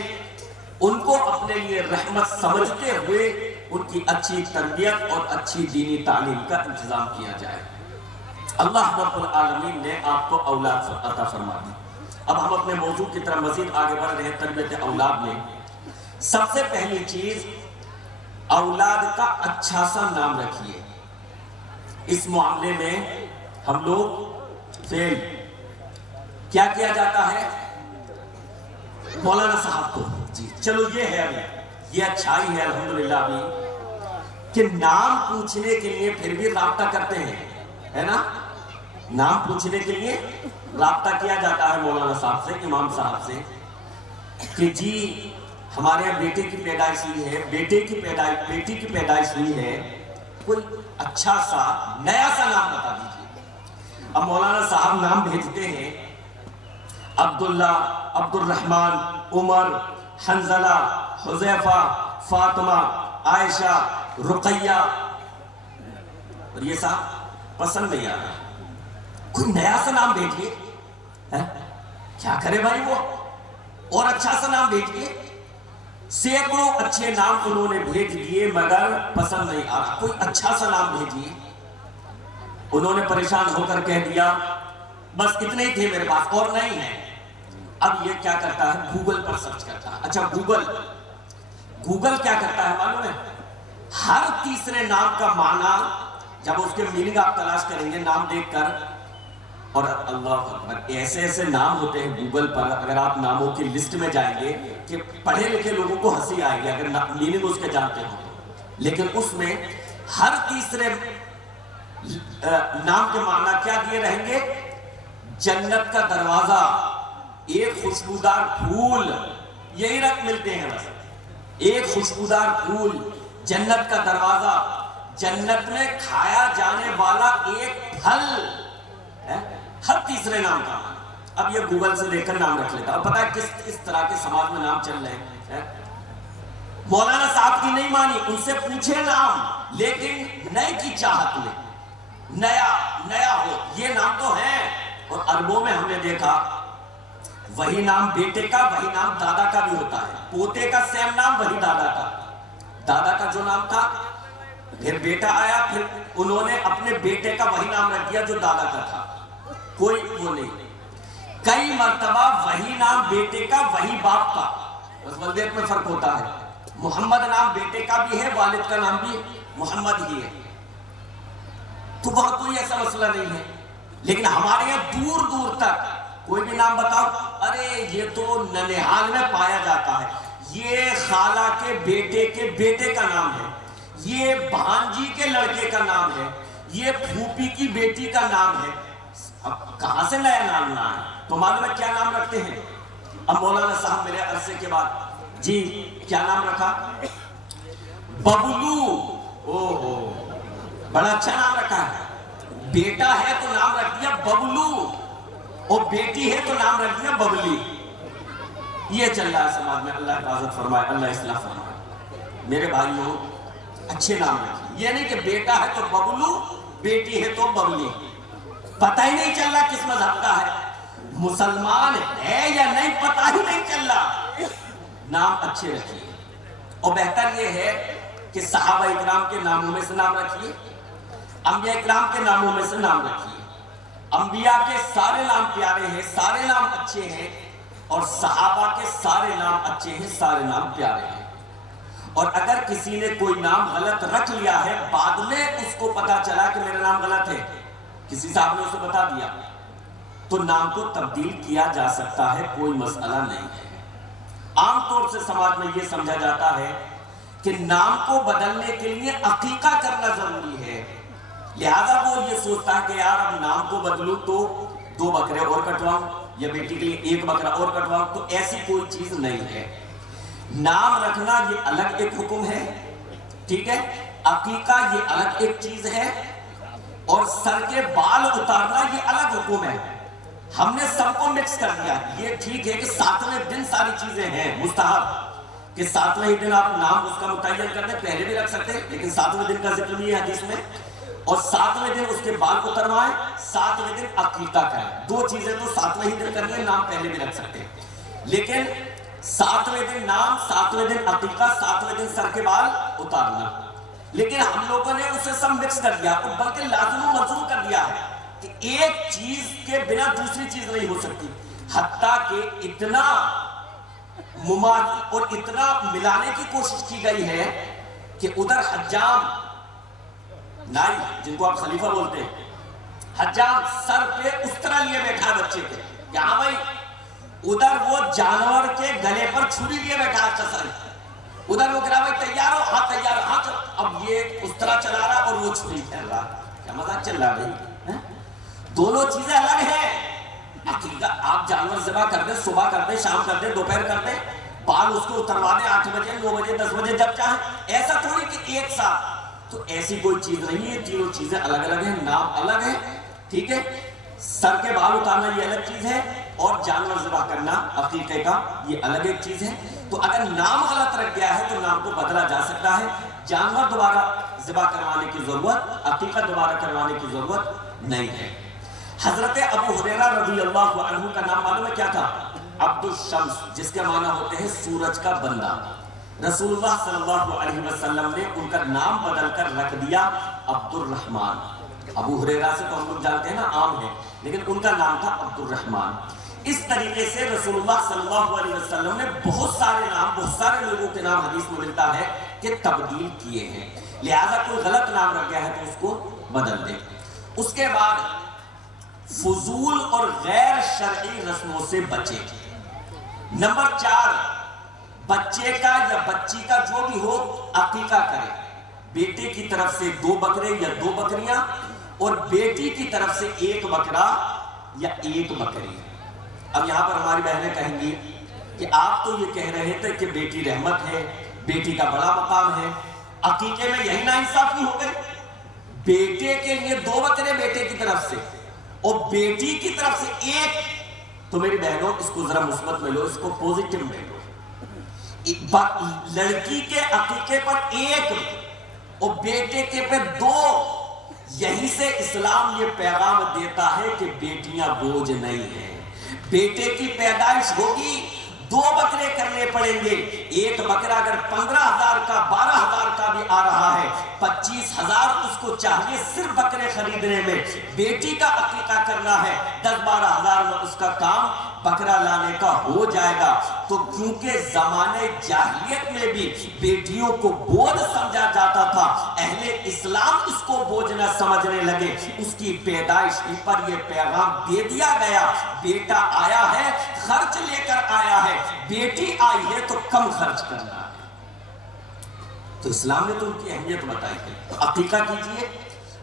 ان کو اپنے لیے رحمت سمجھتے ہوئے ان کی اچھی تربیت اور اچھی دینی تعلیم کا انتظام کیا جائے۔ اللہ رب العالمین نے آپ کو اولاد عطا فرما دی۔ اب ہم اپنے موضوع کی طرف مزید آگے بڑھ رہے ہیں۔ تربیت اولاد میں سب سے پہلی چیز، اولاد کا اچھا سا نام رکھیے۔ اس معاملے میں ہم لوگ فیل کیا کیا جاتا ہے؟ مولانا صاحب کو جی چلو یہ ہے، ابھی یہ اچھائی ہے الحمدللہ ابھی کہ نام پوچھنے کے لیے پھر بھی رابطہ کرتے ہیں، ہے نا؟ نام پوچھنے کے لیے رابطہ کیا جاتا ہے مولانا صاحب سے، امام صاحب سے، کہ جی ہمارے یہاں بیٹے کی پیدائش ہوئی ہے، بیٹی کی پیدائش ہوئی ہے، کوئی اچھا سا نیا سا نام بتا دیجیے۔ اب مولانا صاحب نام بھیجتے ہیں، عبداللہ، عبد الرحمن، عمر، حنزلہ، حذیفہ، فاطمہ، عائشہ، رقیہ، اور یہ صاحب پسند نہیں آ رہا، کوئی نیا سا نام بھیجیے۔ کیا کرے بھائی وہ، اور اچھا سا نام بھیجیے۔ سینکڑوں اچھے نام انہوں نے بھیج دیے مگر پسند نہیں آ رہا، کوئی اچھا سا نام بھیجیے۔ انہوں نے پریشان ہو کر کہہ دیا بس اتنے ہی تھے میرے پاس اور نہیں ہے۔ اب یہ کیا کرتا ہے، گوگل پر سرچ کرتا ہے۔ اچھا گوگل گوگل کیا کرتا ہے معلوم ہے؟ ہر تیسرے نام کا معنی جب اس کے میننگ آپ تلاش کریں گے نام دیکھ کر، اور اللہ اکبر ایسے ایسے نام ہوتے ہیں گوگل پر، اگر آپ ناموں کی لسٹ میں جائیں گے کہ پڑھے لکھے لوگوں کو ہنسی آئے گی اگر میننگ اس کے جانتے ہو، لیکن اس میں ہر تیسرے نام کے معنی کیا دیے رہیں گے؟ جنت کا دروازہ، ایک خوشبودار پھول، یہی رقم ملتے ہیں بس، ایک خوشبودار پھول، جنت کا دروازہ، جنت میں کھایا جانے والا ایک پھل، ہر تیسرے نام کا۔ اب یہ گوگل سے دیکھ کر نام رکھ لیتا، اب پتہ ہے کس طرح کے سماج میں نام چل رہے ہیں۔ مولانا صاحب کی نہیں مانی، ان سے پوچھے نام، لیکن نئے کی چاہت میں نیا ہو، یہ نام تو ہے۔ اور عربوں میں ہم نے دیکھا وہی نام بیٹے کا وہی نام دادا کا بھی ہوتا ہے، پوتے کا سیم نام وہی دادا کا جو نام تھا، پھر بیٹا آیا، پھر انہوں نے اپنے بیٹے کا وہی نام رکھ دیا جو دادا کا تھا، کوئی وہ نہیں۔ کئی مرتبہ وہی نام بیٹے کا وہی باپ کا، بس والدیت میں فرق ہوتا ہے۔ محمد نام بیٹے کا بھی ہے، والد کا نام بھی محمد ہی ہے، تو وہاں کوئی ایسا مسئلہ نہیں ہے۔ لیکن ہمارے یہاں دور دور تک کوئی بھی نام بتاؤ، ارے یہ تو ننہال میں پایا جاتا ہے، یہ خالہ کے بیٹے کا نام ہے، یہ بھانجی کے لڑکے کا نام ہے، یہ پھوپھی کی بیٹی کا نام ہے۔ اب کہاں سے نیا نام نہ ہے؟ تو معلوم ہے کیا نام رکھتے ہیں؟ اب مولانا صاحب میرے عرصے کے بعد جی کیا نام رکھا؟ ببلو۔ اوہ بڑا اچھا نام رکھا ہے، بیٹا ہے تو نام رکھ دیا ببلو، اور بیٹی ہے تو نام رکھ دیا ببلی۔ یہ چل رہا ہے سماج میں، اللہ حفاظت فرمائے، اللہ اصلاح فرمائے۔ میرے بھائیوں اچھے نام رکھیے، یہ نہیں کہ بیٹا ہے تو ببلو، بیٹی ہے تو ببلی، پتہ ہی نہیں چل رہا کس مذہب کا ہے، مسلمان ہے یا نہیں پتہ ہی نہیں چل رہا۔ نام اچھے رکھیے، اور بہتر یہ ہے کہ صحابہ اکرام کے ناموں میں سے نام رکھیے، انبیاء اکرام کے ناموں میں سے نام رکھیے۔ انبیاء کے سارے نام پیارے ہیں، سارے نام اچھے ہیں، اور صحابہ کے سارے نام اچھے ہیں، سارے نام پیارے ہیں۔ اور اگر کسی نے کوئی نام غلط رکھ لیا ہے، بعد میں اس کو پتا چلا کہ میرا نام غلط ہے، کسی صاحب نے اسے بتا دیا، تو نام کو تبدیل کیا جا سکتا ہے، کوئی مسئلہ نہیں ہے۔ عام طور سے سماج میں یہ سمجھا جاتا ہے کہ نام کو بدلنے کے لیے عقیقہ کرنا ضروری ہے، لہذا وہ یہ سوچتا ہے کہ یار اب نام کو بدلوں تو 2 بکرے اور کٹواؤں، یا بیٹی کے لیے 1 بکرا اور کٹواؤں، تو ایسی کوئی چیز نہیں ہے۔ نام رکھنا یہ الگ ایک حکم ہے، ٹھیک ہے، عقیقہ یہ الگ ایک چیز ہے، اور سر کے بال اتارنا یہ الگ حکم ہے۔ ہم نے سب کو مکس کر دیا۔ یہ ٹھیک ہے کہ 7ویں دن ساری چیزیں ہیں مستحب، کہ 7ویں دن آپ نام اس کا متعین کر دیں، پہلے بھی رکھ سکتے ہیں، لیکن 7ویں دن کا ذکر نہیں ہے حدیث میں، اور 7ویں دن اس کے بال کو اتروائیں، 7ویں دن عقیقہ کریں۔ 2 چیزیں تو 7ویں ہی دن کرنی ہے، نام پہلے بھی رکھ سکتے ہیں، لیکن 7ویں دن نام، 7ویں دن عقیقہ، 7ویں دن سر کے بال اتارنا۔ لیکن ہم لوگوں نے اسے سب مکس کر دیا، بلکہ لازم و ملزوم کر دیا ہے کہ ایک چیز کے بنا دوسری چیز نہیں ہو سکتی، حتیٰ کہ اتنا مماثل اور اتنا ملانے کی کوشش کی گئی ہے کہ ادھر حجام نائی، جن کو آپ خلیفہ بولتے ہیں، حجام سر پہ اس طرح لیے بیٹھا بچے کے، کہ ہاں بھائی، ادھر وہ جانور کے گلے پر چھری لیے بیٹھا اچھا سر، ادھر وہ کہا بھائی تیار ہو، ہاں تیار ہو، ہاں چل، اب یہ اس طرح چلا رہا اور وہ چھری پھیل رہا، کیا مزاق چل رہا بھائی؟ دونوں چیزیں الگ ہیں۔ عقیدہ آپ جانور ذبح کر دیں، صبح کر دیں، شام کر دیں، دوپہر کر دیں، بال اس کو اتروا دیں 8 بجے، 9 بجے، 10 بجے، جب چاہیں، ایسا تھوڑی کہ ایک ساتھ، تو ایسی کوئی چیز نہیں ہے، تینوں چیزیں الگ الگ ہیں، نام الگ ہے، ٹھیک ہے، سر کے بال اتارنا یہ الگ چیز ہے، اور جانور ذبح کرنا عقیقے کا یہ الگ ایک چیز ہے۔ تو اگر نام غلط رکھ گیا ہے تو نام کو بدلا جا سکتا ہے، جانور دوبارہ ذبح کروانے کی ضرورت، عقیقہ دوبارہ کروانے کی ضرورت نہیں ہے۔ حضرت ابو ہریرہ رضی اللہ عنہ کا نام معلوم ہے کیا تھا؟ عبد الشمس، جس کے معنی ہوتے ہیں سورج کا بندہ۔ رسول اللہ صلی اللہ علیہ وسلم نے ان کا نام بدل کر رکھ دیا عبد الرحمن۔ ابو ہریرہ سے تو ہم لوگ جانتے ہیں نا، عام ہے، لیکن ان کا نام تھا عبد الرحمن۔ اس طریقے سے رسول اللہ صلی اللہ علیہ وسلم نے بہت سارے نام، بہت سارے لوگوں کے نام حدیث میں ملتا ہے کہ تبدیل کیے ہیں، لہذا کوئی غلط نام رکھ گیا ہے تو اس کو بدل دیں۔ اس کے بعد فضول اور غیر شرعی رسموں سے بچیں۔ نمبر 4، بچے کا یا بچی کا جو بھی ہو عقیقہ کرے، بیٹے کی طرف سے 2 بکرے یا 2 بکریاں، اور بیٹی کی طرف سے 1 بکرا یا 1 بکری۔ اب یہاں پر ہماری بہنیں کہیں گی کہ آپ تو یہ کہہ رہے تھے کہ بیٹی رحمت ہے، بیٹی کا بڑا مقام ہے، عقیقے میں یہی ناانصافی ہو گئی؟ بیٹے کے لیے 2 بکرے بیٹے کی طرف سے اور بیٹی کی طرف سے 1، تو میری بہنوں اس کو ذرا مثبت میں لو، اس کو پوزیٹو میں لو۔ لڑکی کے عقیقے پر 1 اور بیٹے کے پر 2، یہی سے اسلام یہ پیغام دیتا ہے کہ بیٹیاں بوجھ نہیں ہیں۔ بیٹے کی پیدائش ہوگی 2 بکرے کرنے پڑیں گے، 1 بکرا اگر 15,000 کا 12,000 کا بھی آ رہا ہے، 25,000 اس کو چاہیے صرف بکرے خریدنے میں۔ بیٹی کا عقیقہ کرنا ہے، 10-12,000 میں اس کا کام بکرا لانے کا ہو جائے گا۔ تو کیونکہ زمانے جاہلیت میں بھی بیٹیوں کو بوجھ سمجھا جاتا تھا، اہل اسلام اس کو بوجھ نہ سمجھنے لگے، اس کی پیدائش پر یہ پیغام دے دیا گیا، بیٹا آیا ہے خرچ لے کر آیا ہے، بیٹی آئی ہے تو کم خرچ کرنا ہے۔ تو اسلام نے تو ان کی اہمیت بتائی ہے۔ تو عقیقہ کیجئے۔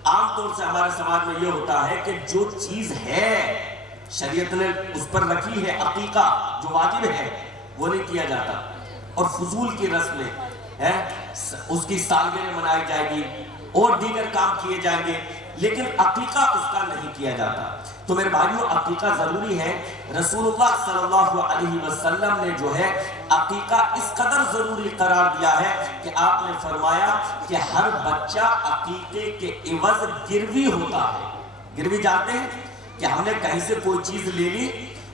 عام طور سے ہمارے سماج میں یہ ہوتا ہے کہ جو چیز ہے شریعت نے اس پر رکھی ہے، عقیقہ جو واجب ہے وہ نہیں کیا جاتا، اور فضول کی رسمیں ہے، اس کی سالگرہ منائی جائے گی اور دیگر کام کیے جائیں گے، لیکن عقیقہ اس کا نہیں کیا جاتا۔ تو میرے بھائیوں عقیقہ ضروری ہے۔ رسول اللہ صلی اللہ علیہ وسلم نے جو ہے عقیقہ اس قدر ضروری قرار دیا ہے کہ آپ نے فرمایا کہ ہر بچہ عقیقے کے عوض گروی ہوتا ہے۔ گروی جانتے ہیں کہ ہم نے کہیں سے کوئی چیز لے لی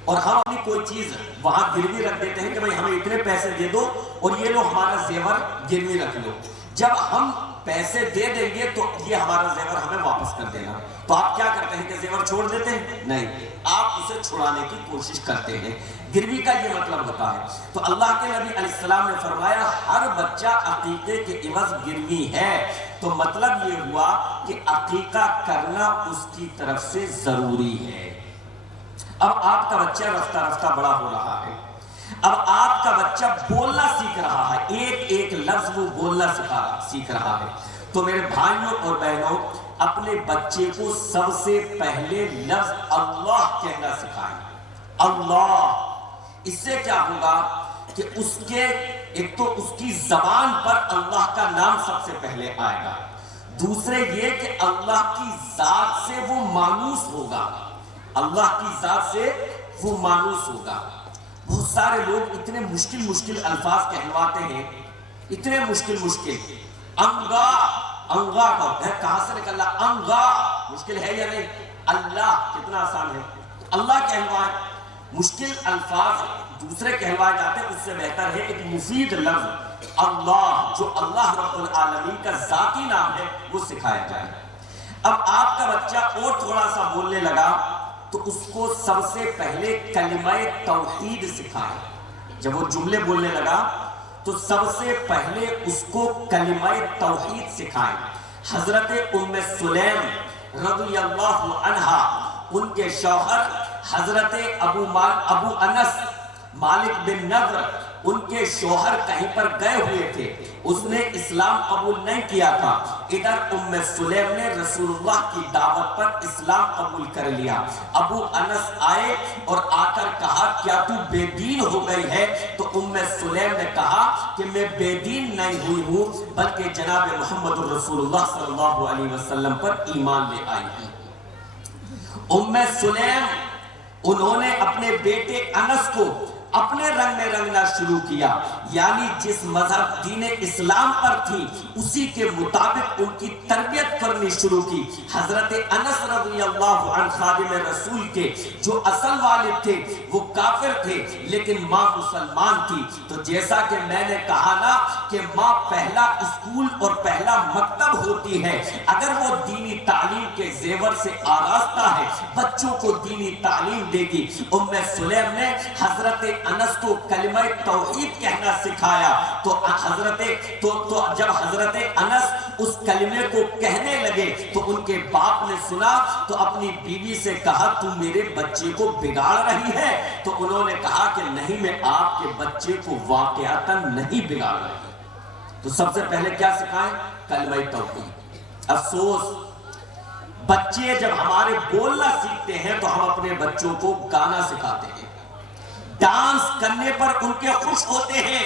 اور ہم اپنی کوئی چیز وہاں گروی رکھ دیتے ہیں کہ بھئی ہمیں اتنے پیسے دے دو اور یہ لو ہمارا زیور گروی رکھ لو، جب ہم پیسے دے دیں گے تو یہ ہمارا زیور ہمیں واپس کر دینا۔ تو آپ کیا کرتے ہیں کہ زیور چھوڑ دیتے ہیں؟ نہیں، آپ اسے چھڑانے کی کوشش کرتے ہیں۔ گروی کا یہ مطلب ہوتا ہے۔ تو اللہ کے نبی علیہ السلام نے فرمایا ہر بچہ عقیقے کے عوض گروی ہے، تو مطلب یہ ہوا کہ عقیقہ کرنا اس کی طرف سے ضروری ہے۔ اب آپ کا بچہ رفتہ رفتہ بڑا ہو رہا ہے، اب آپ کا بچہ بولنا سیکھ رہا ہے، ایک ایک لفظ وہ بولنا سیکھ رہا ہے۔ تو میرے بھائیوں اور بہنوں، اپنے بچے کو سب سے پہلے لفظ اللہ کہنا سکھائیں۔ اللہ، اس سے کیا ہوگا کہ اس کے ایک تو اس کی زبان پر اللہ کا نام سب سے پہلے آئے گا، دوسرے یہ کہ اللہ کی ذات سے وہ مانوس ہوگا، اللہ کی ذات سے وہ مانوس ہوگا۔ بہت سارے لوگ اتنے مشکل الفاظ کہلواتے ہیں، اتنے مشکل انگا، انگا کہاں سے نکلا؟ انگا مشکل ہے یا نہیں؟ اللہ کتنا آسان ہے، اللہ کہلوائے۔ مشکل الفاظ دوسرے کہلوائے جاتے ہیں، اس سے بہتر ہے ایک مفید لفظ اللہ، جو اللہ رب العالمین کا ذاتی نام ہے، وہ سکھایا جائے۔ اب آپ کا بچہ اور تھوڑا سا بولنے لگا تو اس کو سب سے پہلے کلمہ توحید سکھائیں۔ جب وہ جملے بولنے لگا تو سب سے پہلے اس کو کلمہ توحید سکھائیں۔ حضرت ام سلیم رضی اللہ عنہا، ان کے شوہر حضرت ابو انس مالک بن نضر، ان کے شوہر کہیں پر گئے ہوئے تھے، اس نے اسلام قبول نہیں کیا تھا، ادھر ام سلیم نے رسول اللہ کی دعوت پر اسلام قبول کر لیا۔ ابو انس آئے اور آ کر کہا کیا تو بے دین ہو گئی ہے؟ تو ام سلیم نے کہا کہ میں بے دین نہیں ہوئی ہوں، بلکہ جناب محمد رسول اللہ صلی اللہ علیہ وسلم پر ایمان لے آئی ہوں۔ ام سلیم انہوں نے اپنے بیٹے انس کو اپنے رنگ میں رنگنا شروع کیا، یعنی جس مذہب دین اسلام پر تھی اسی کے مطابق ان کی تربیت کرنی شروع کی۔ حضرت انس رضی اللہ عنہ خادم رسول کے جو اصل والد تھے وہ کافر تھے لیکن ماں مسلمان تھی، تو جیسا کہ میں نے کہا نا کہ ماں پہلا اسکول اور پہلا مکتب ہوتی ہے، اگر وہ دینی تعلیم کے زیور سے آراستہ ہے بچوں کو دینی تعلیم دے گی۔ ام سلیم نے حضرت انس کو کلمہ توحید کہنا سکھایا، تو جب حضرت انس اس کلمے کو کہنے لگے تو ان کے باپ نے سنا تو اپنی بیوی سے کہا تو میرے بچے کو بگاڑ رہی ہے؟ تو انہوں نے کہا کہ نہیں، میں آپ کے بچے کو واقعتاً نہیں بگاڑ رہی۔ تو سب سے پہلے کیا سکھائیں؟ کلمہ توحید۔ افسوس بچے جب ہمارے بولنا سیکھتے ہیں تو ہم اپنے بچوں کو گانا سکھاتے ہیں، ڈانس کرنے پر ان کے خوش ہوتے ہیں۔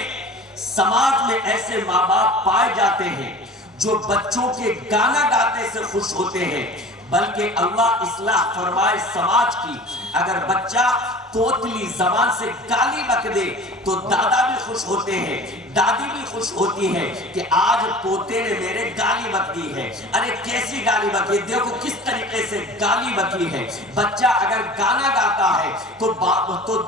سماج میں ایسے ماں باپ پائے جاتے ہیں جو بچوں کے گانا گاتے سے خوش ہوتے ہیں، بلکہ اللہ اصلاح فرمائے سماج کی، اگر بچہ توتلی زبان سے گالی بک دے تو دادا بھی خوش ہوتے ہیں، دادی بھی خوش ہوتی ہے کہ آج پوتے نے میرے گالی بک دی ہے، ارے کیسی گالی بکی، دیکھو کس طریقے سے گالی بکی ہے۔ بچہ اگر گانا گاتا ہے تو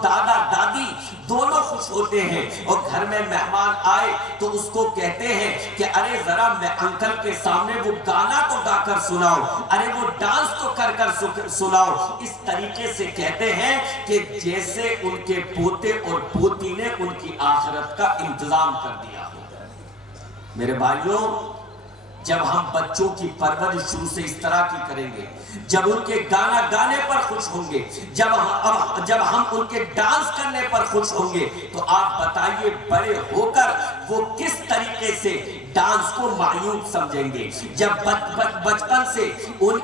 دادا دادی دونوں خوش ہوتے ہیں، اور گھر میں مہمان آئے تو اس کو کہتے ہیں کہ ارے ذرا میں انکل کے سامنے وہ گانا تو گا کر سناؤ، ارے وہ ڈانس تو کر کر سناؤ۔ اس طریقے سے کہتے ہیں کہ جیسے ان کے پوتے اور پوتی نے ان کی آخرت کا انتظام کر دیا ہو۔ میرے بھائیوں، جب ہم بچوں کی پرورش شروع سے اس طرح کی کریں گے، جب ان کے گانا گانے پر خوش ہوں گے، جب ہم ان کے ڈانس کرنے پر خوش ہوں گے، تو آپ بتائیے بڑے ہو کر وہ کس طریقے سے ڈانس کو معیوب سمجھیں گے۔ جب بچپن سے ان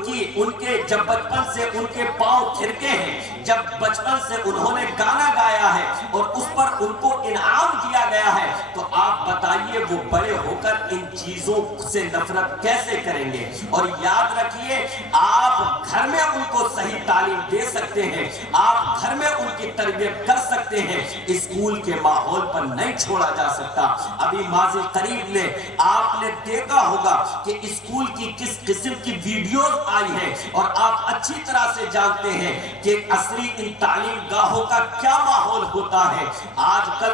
کے پاؤں تھرکے ہیں، جب بچپن سے انہوں نے گانا گایا ہے اور اس پر ان کو انعام دیا گیا ہے، تو آپ بتائیے وہ بڑے ہو کر ان چیزوں سے نفرت کیسے کریں گے؟ اور یاد رکھیے، آپ گھر میں ان کو صحیح تعلیم دے سکتے ہیں، آپ گھر میں ان کی تربیت کر سکتے ہیں، اسکول کے ماحول پر نہیں چھوڑا جا سکتا۔ ابھی ماضی قریب میں آپ نے دیکھا ہوگا کہ اسکول کی کس قسم کی ویڈیوز آئی ہیں، اور آپ اچھی طرح سے جانتے ہیں کہ اصلی ان تعلیم گاہوں کا کیا ماحول ہوتا ہے۔ آج کل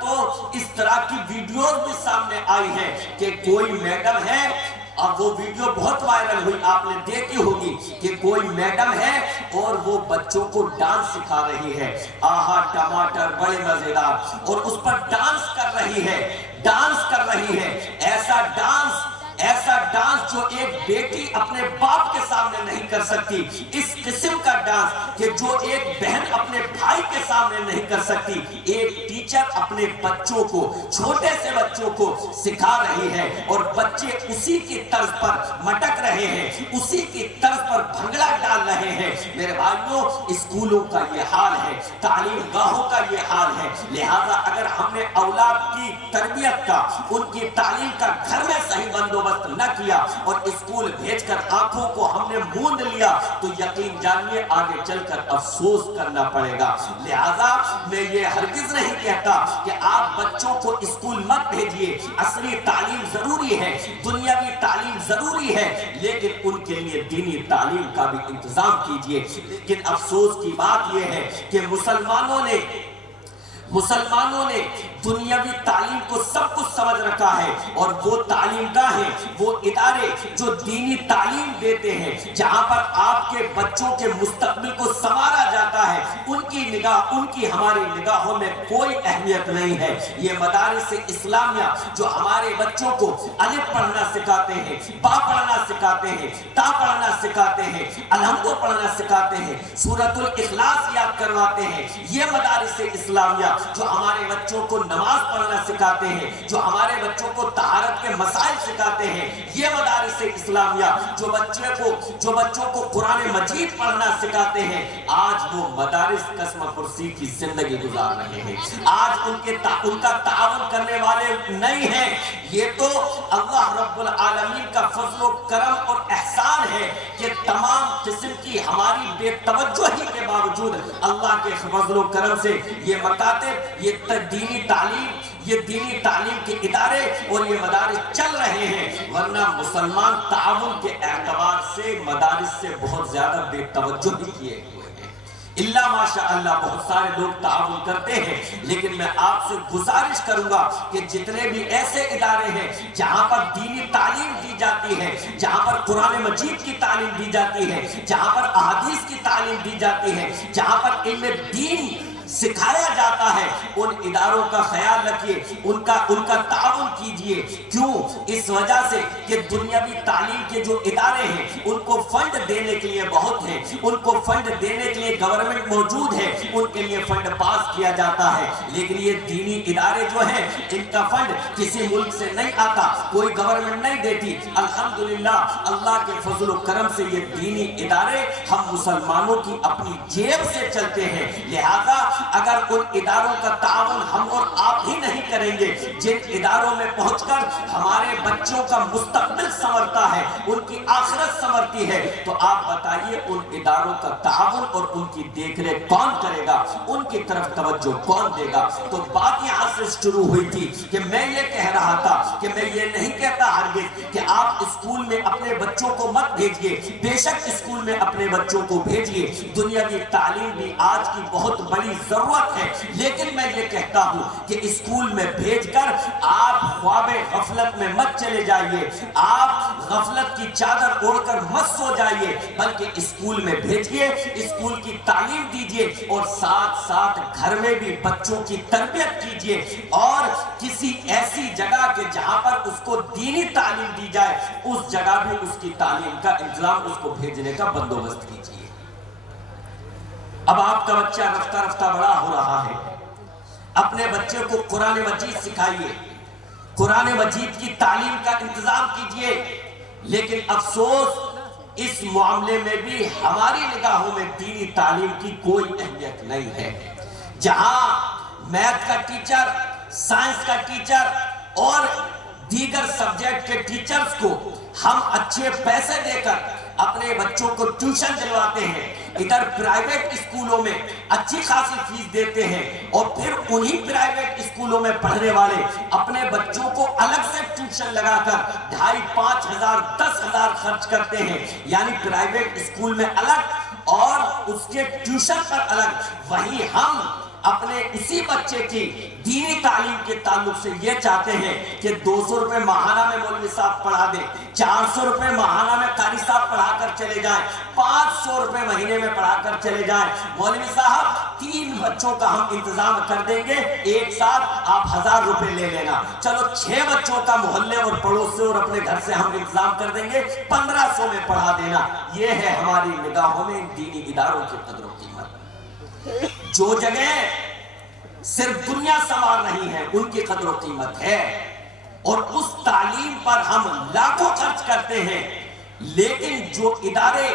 تو اس طرح کی ویڈیوز بھی سامنے آئی ہیں کہ کوئی میڈم ہے، اور وہ ویڈیو بہت وائرل ہوئی، آپ نے دیکھی ہوگی کہ کوئی میڈم ہے اور وہ بچوں کو ڈانس سکھا رہی ہے، آہا ٹماٹر بڑے مزیدار، اور اس پر ڈانس کر رہی ہے، ایسا ڈانس جو ایک بیٹی اپنے باپ کے سامنے نہیں کر سکتی، اس قسم کا ڈانس کہ جو ایک بہن اپنے بھائی کے سامنے نہیں کر سکتی، ایک ٹیچر اپنے بچوں کو، چھوٹے سے بچوں کو سکھا رہی ہے، اور بچے اسی کی طرز پر مٹک رہے ہیں، اسی کی طرز پر بھنگڑا ڈال رہے ہیں۔ میرے بھائیوں، اسکولوں کا یہ حال ہے، تعلیم گاہوں کا یہ حال ہے، لہذا اگر ہم نے اولاد کی تربیت کا، ان کی تعلیم کا گھر میں صحیح بندوبست نہ کیا اور اسکول بھیج کر آنکھوں کو ہم نے موند لیا، تو یقین جانیے آگے چل کر افسوس کرنا پڑے گا۔ لہذا میں یہ ہرگز نہیں کہتا کہ آپ بچوں کو اسکول مت بھیجیے، اصلی تعلیم ضروری ہے، دنیاوی تعلیم ضروری ہے، لیکن ان کے لیے دینی تعلیم کا بھی انتظام کیجیے۔ لیکن افسوس کی بات یہ ہے کہ مسلمانوں نے دنیاوی تعلیم کو سب کچھ سمجھ رکھا ہے، اور وہ تعلیم گاہیں، وہ ادارے جو دینی تعلیم دیتے ہیں، جہاں پر آپ کے بچوں کے مستقبل کو سنوارا جاتا ہے، ان کی ہماری نگاہوں میں کوئی اہمیت نہیں ہے۔ یہ مدارس اسلامیہ جو ہمارے بچوں کو الف پڑھنا سکھاتے ہیں، با پڑھنا سکھاتے ہیں، تا پڑھنا سکھاتے ہیں، الحمد پڑھنا سکھاتے ہیں، سورۃ الاخلاص یاد کرواتے ہیں، یہ مدارس اسلامیہ جو ہمارے بچوں کو نماز پڑھنا سکھاتے ہیں، جو ہمارے بچوں کو طہارت کے مسائل سکھاتے ہیں، یہ مدارس اسلامیہ جو بچوں کو قرآن مجید پڑھنا سکھاتے ہیں، آج وہ مدارس قسم پرسی کی زندگی گزار رہے ہیں، آج ان کا تعاون کرنے والے نہیں ہیں۔ یہ تو اللہ رب العالمین کا فضل و کرم اور احسان ہے کہ تمام قسم کی ہماری بے توجہی کے باوجود اللہ کے فضل و کرم سے یہ مکاتب، یہ دینی تعلیم کے ادارے اور یہ مدارس چل رہے ہیں، ورنہ مسلمان تعاون کے اعتبار سے مدارس سے بہت زیادہ بے توجہ بھی کیے ہوئے ہیں۔ اللہ ماشاء اللہ بہت سارے لوگ تعاون کرتے ہیں، لیکن میں آپ سے گزارش کروں گا کہ جتنے بھی ایسے ادارے ہیں جہاں پر دینی تعلیم دی جاتی ہے، جہاں پر قرآن مجید کی تعلیم دی جاتی ہے، جہاں پر احادیث کی تعلیم دی جاتی ہے، جہاں پر علم دین سکھایا جاتا ہے، ان اداروں کا خیال رکھیے، ان کا تعاون کیجئے۔ کیوں؟ اس وجہ سے کہ دنیاوی تعلیم کے جو ادارے ہیں ان کو فنڈ دینے کے لیے بہت ہیں، ان کو فنڈ دینے کے لیے گورنمنٹ موجود ہے، ان کے لیے فنڈ پاس کیا جاتا ہے، لیکن یہ دینی ادارے جو ہیں ان کا فنڈ کسی ملک سے نہیں آتا، کوئی گورنمنٹ نہیں دیتی۔ الحمدللہ اللہ کے فضل و کرم سے یہ دینی ادارے ہم مسلمانوں کی اپنی جیب سے چلتے ہیں، لہذا اگر ان اداروں کا تعاون ہم اور آپ ہی نہیں کریں گے، جن اداروں میں پہنچ کر ہمارے بچوں کا مستقبل سنورتا ہے، ان کی آخرت سنورتی ہے، تو آپ بتائیے ان اداروں کا تعاون اور ان کی دیکھ ریکھ کون کرے گا، ان کی طرف توجہ کون دے گا؟ تو بات یہاں سے شروع ہوئی تھی کہ میں یہ کہہ رہا تھا کہ میں یہ نہیں کہتا ہرگز کہ آپ اسکول میں اپنے بچوں کو مت بھیجئے، بے شک اسکول میں اپنے بچوں کو بھیجئے، دنیاوی تعلیم بھی آج کی بہت بڑی ضرورت ہے، لیکن میں یہ کہتا ہوں کہ اسکول میں بھیج کر آپ خواب غفلت میں مت چلے جائیے، آپ غفلت کی چادر اوڑھ کر مت سو جائیے، بلکہ اسکول میں بھیجئے، اسکول کی تعلیم دیجئے اور ساتھ ساتھ گھر میں بھی بچوں کی تربیت کیجئے، اور کسی ایسی جگہ کے جہاں پر اس کو دینی تعلیم دی جائے اس جگہ بھی اس کی تعلیم کا انتظام، اس کو بھیجنے کا بندوبست کیجئے۔ اب آپ کا بچہ رفتہ رفتہ بڑا ہو رہا ہے، اپنے بچے کو قرآن مجید سکھائیے، قرآن مجید کی تعلیم کا انتظام کیجئے، لیکن افسوس اس معاملے میں بھی ہماری نگاہوں میں دینی تعلیم کی کوئی اہمیت نہیں ہے۔ جہاں میتھ کا ٹیچر، سائنس کا ٹیچر اور دیگر سبجیکٹ کے ٹیچرز کو ہم اچھے پیسے دے کر اپنے بچوں کو ٹیوشن دلواتے ہیں، ادھر پرائیویٹ اسکولوں میں اچھی خاصی فیس دیتے ہیں، اور پھر انہی پرائیویٹ اسکولوں میں پڑھنے والے اپنے بچوں کو الگ سے ٹیوشن لگا کر 2500 10,000 خرچ کرتے ہیں، یعنی پرائیویٹ اسکول میں الگ اور اس کے ٹیوشن پر الگ۔ وہیں ہم اپنے اسی بچے کی دینی تعلیم کے تعلق سے یہ چاہتے ہیں کہ 200 روپے ماہانہ میں مولوی صاحب پڑھا دیں، 400 روپے ماہانہ میں قاری صاحب پڑھا کر چلے جائیں، 500 روپے مہینے میں پڑھا کر چلے جائیں، مولوی صاحب 3 بچوں کا ہم انتظام کر دیں گے، ایک ساتھ آپ 1000 روپے لے لینا، چلو 6 بچوں کا محلے اور پڑوس سے اور اپنے گھر سے ہم انتظام کر دیں گے، 1500 میں پڑھا دینا۔ یہ ہے ہماری نگاہوں میں ان دینی اداروں کی قدر و قیمت۔ جو جگہ صرف دنیا سنوار نہیں ہے ان کی قدر و قیمت ہے، اور اس تعلیم پر ہم لاکھوں خرچ کرتے ہیں، لیکن جو ادارے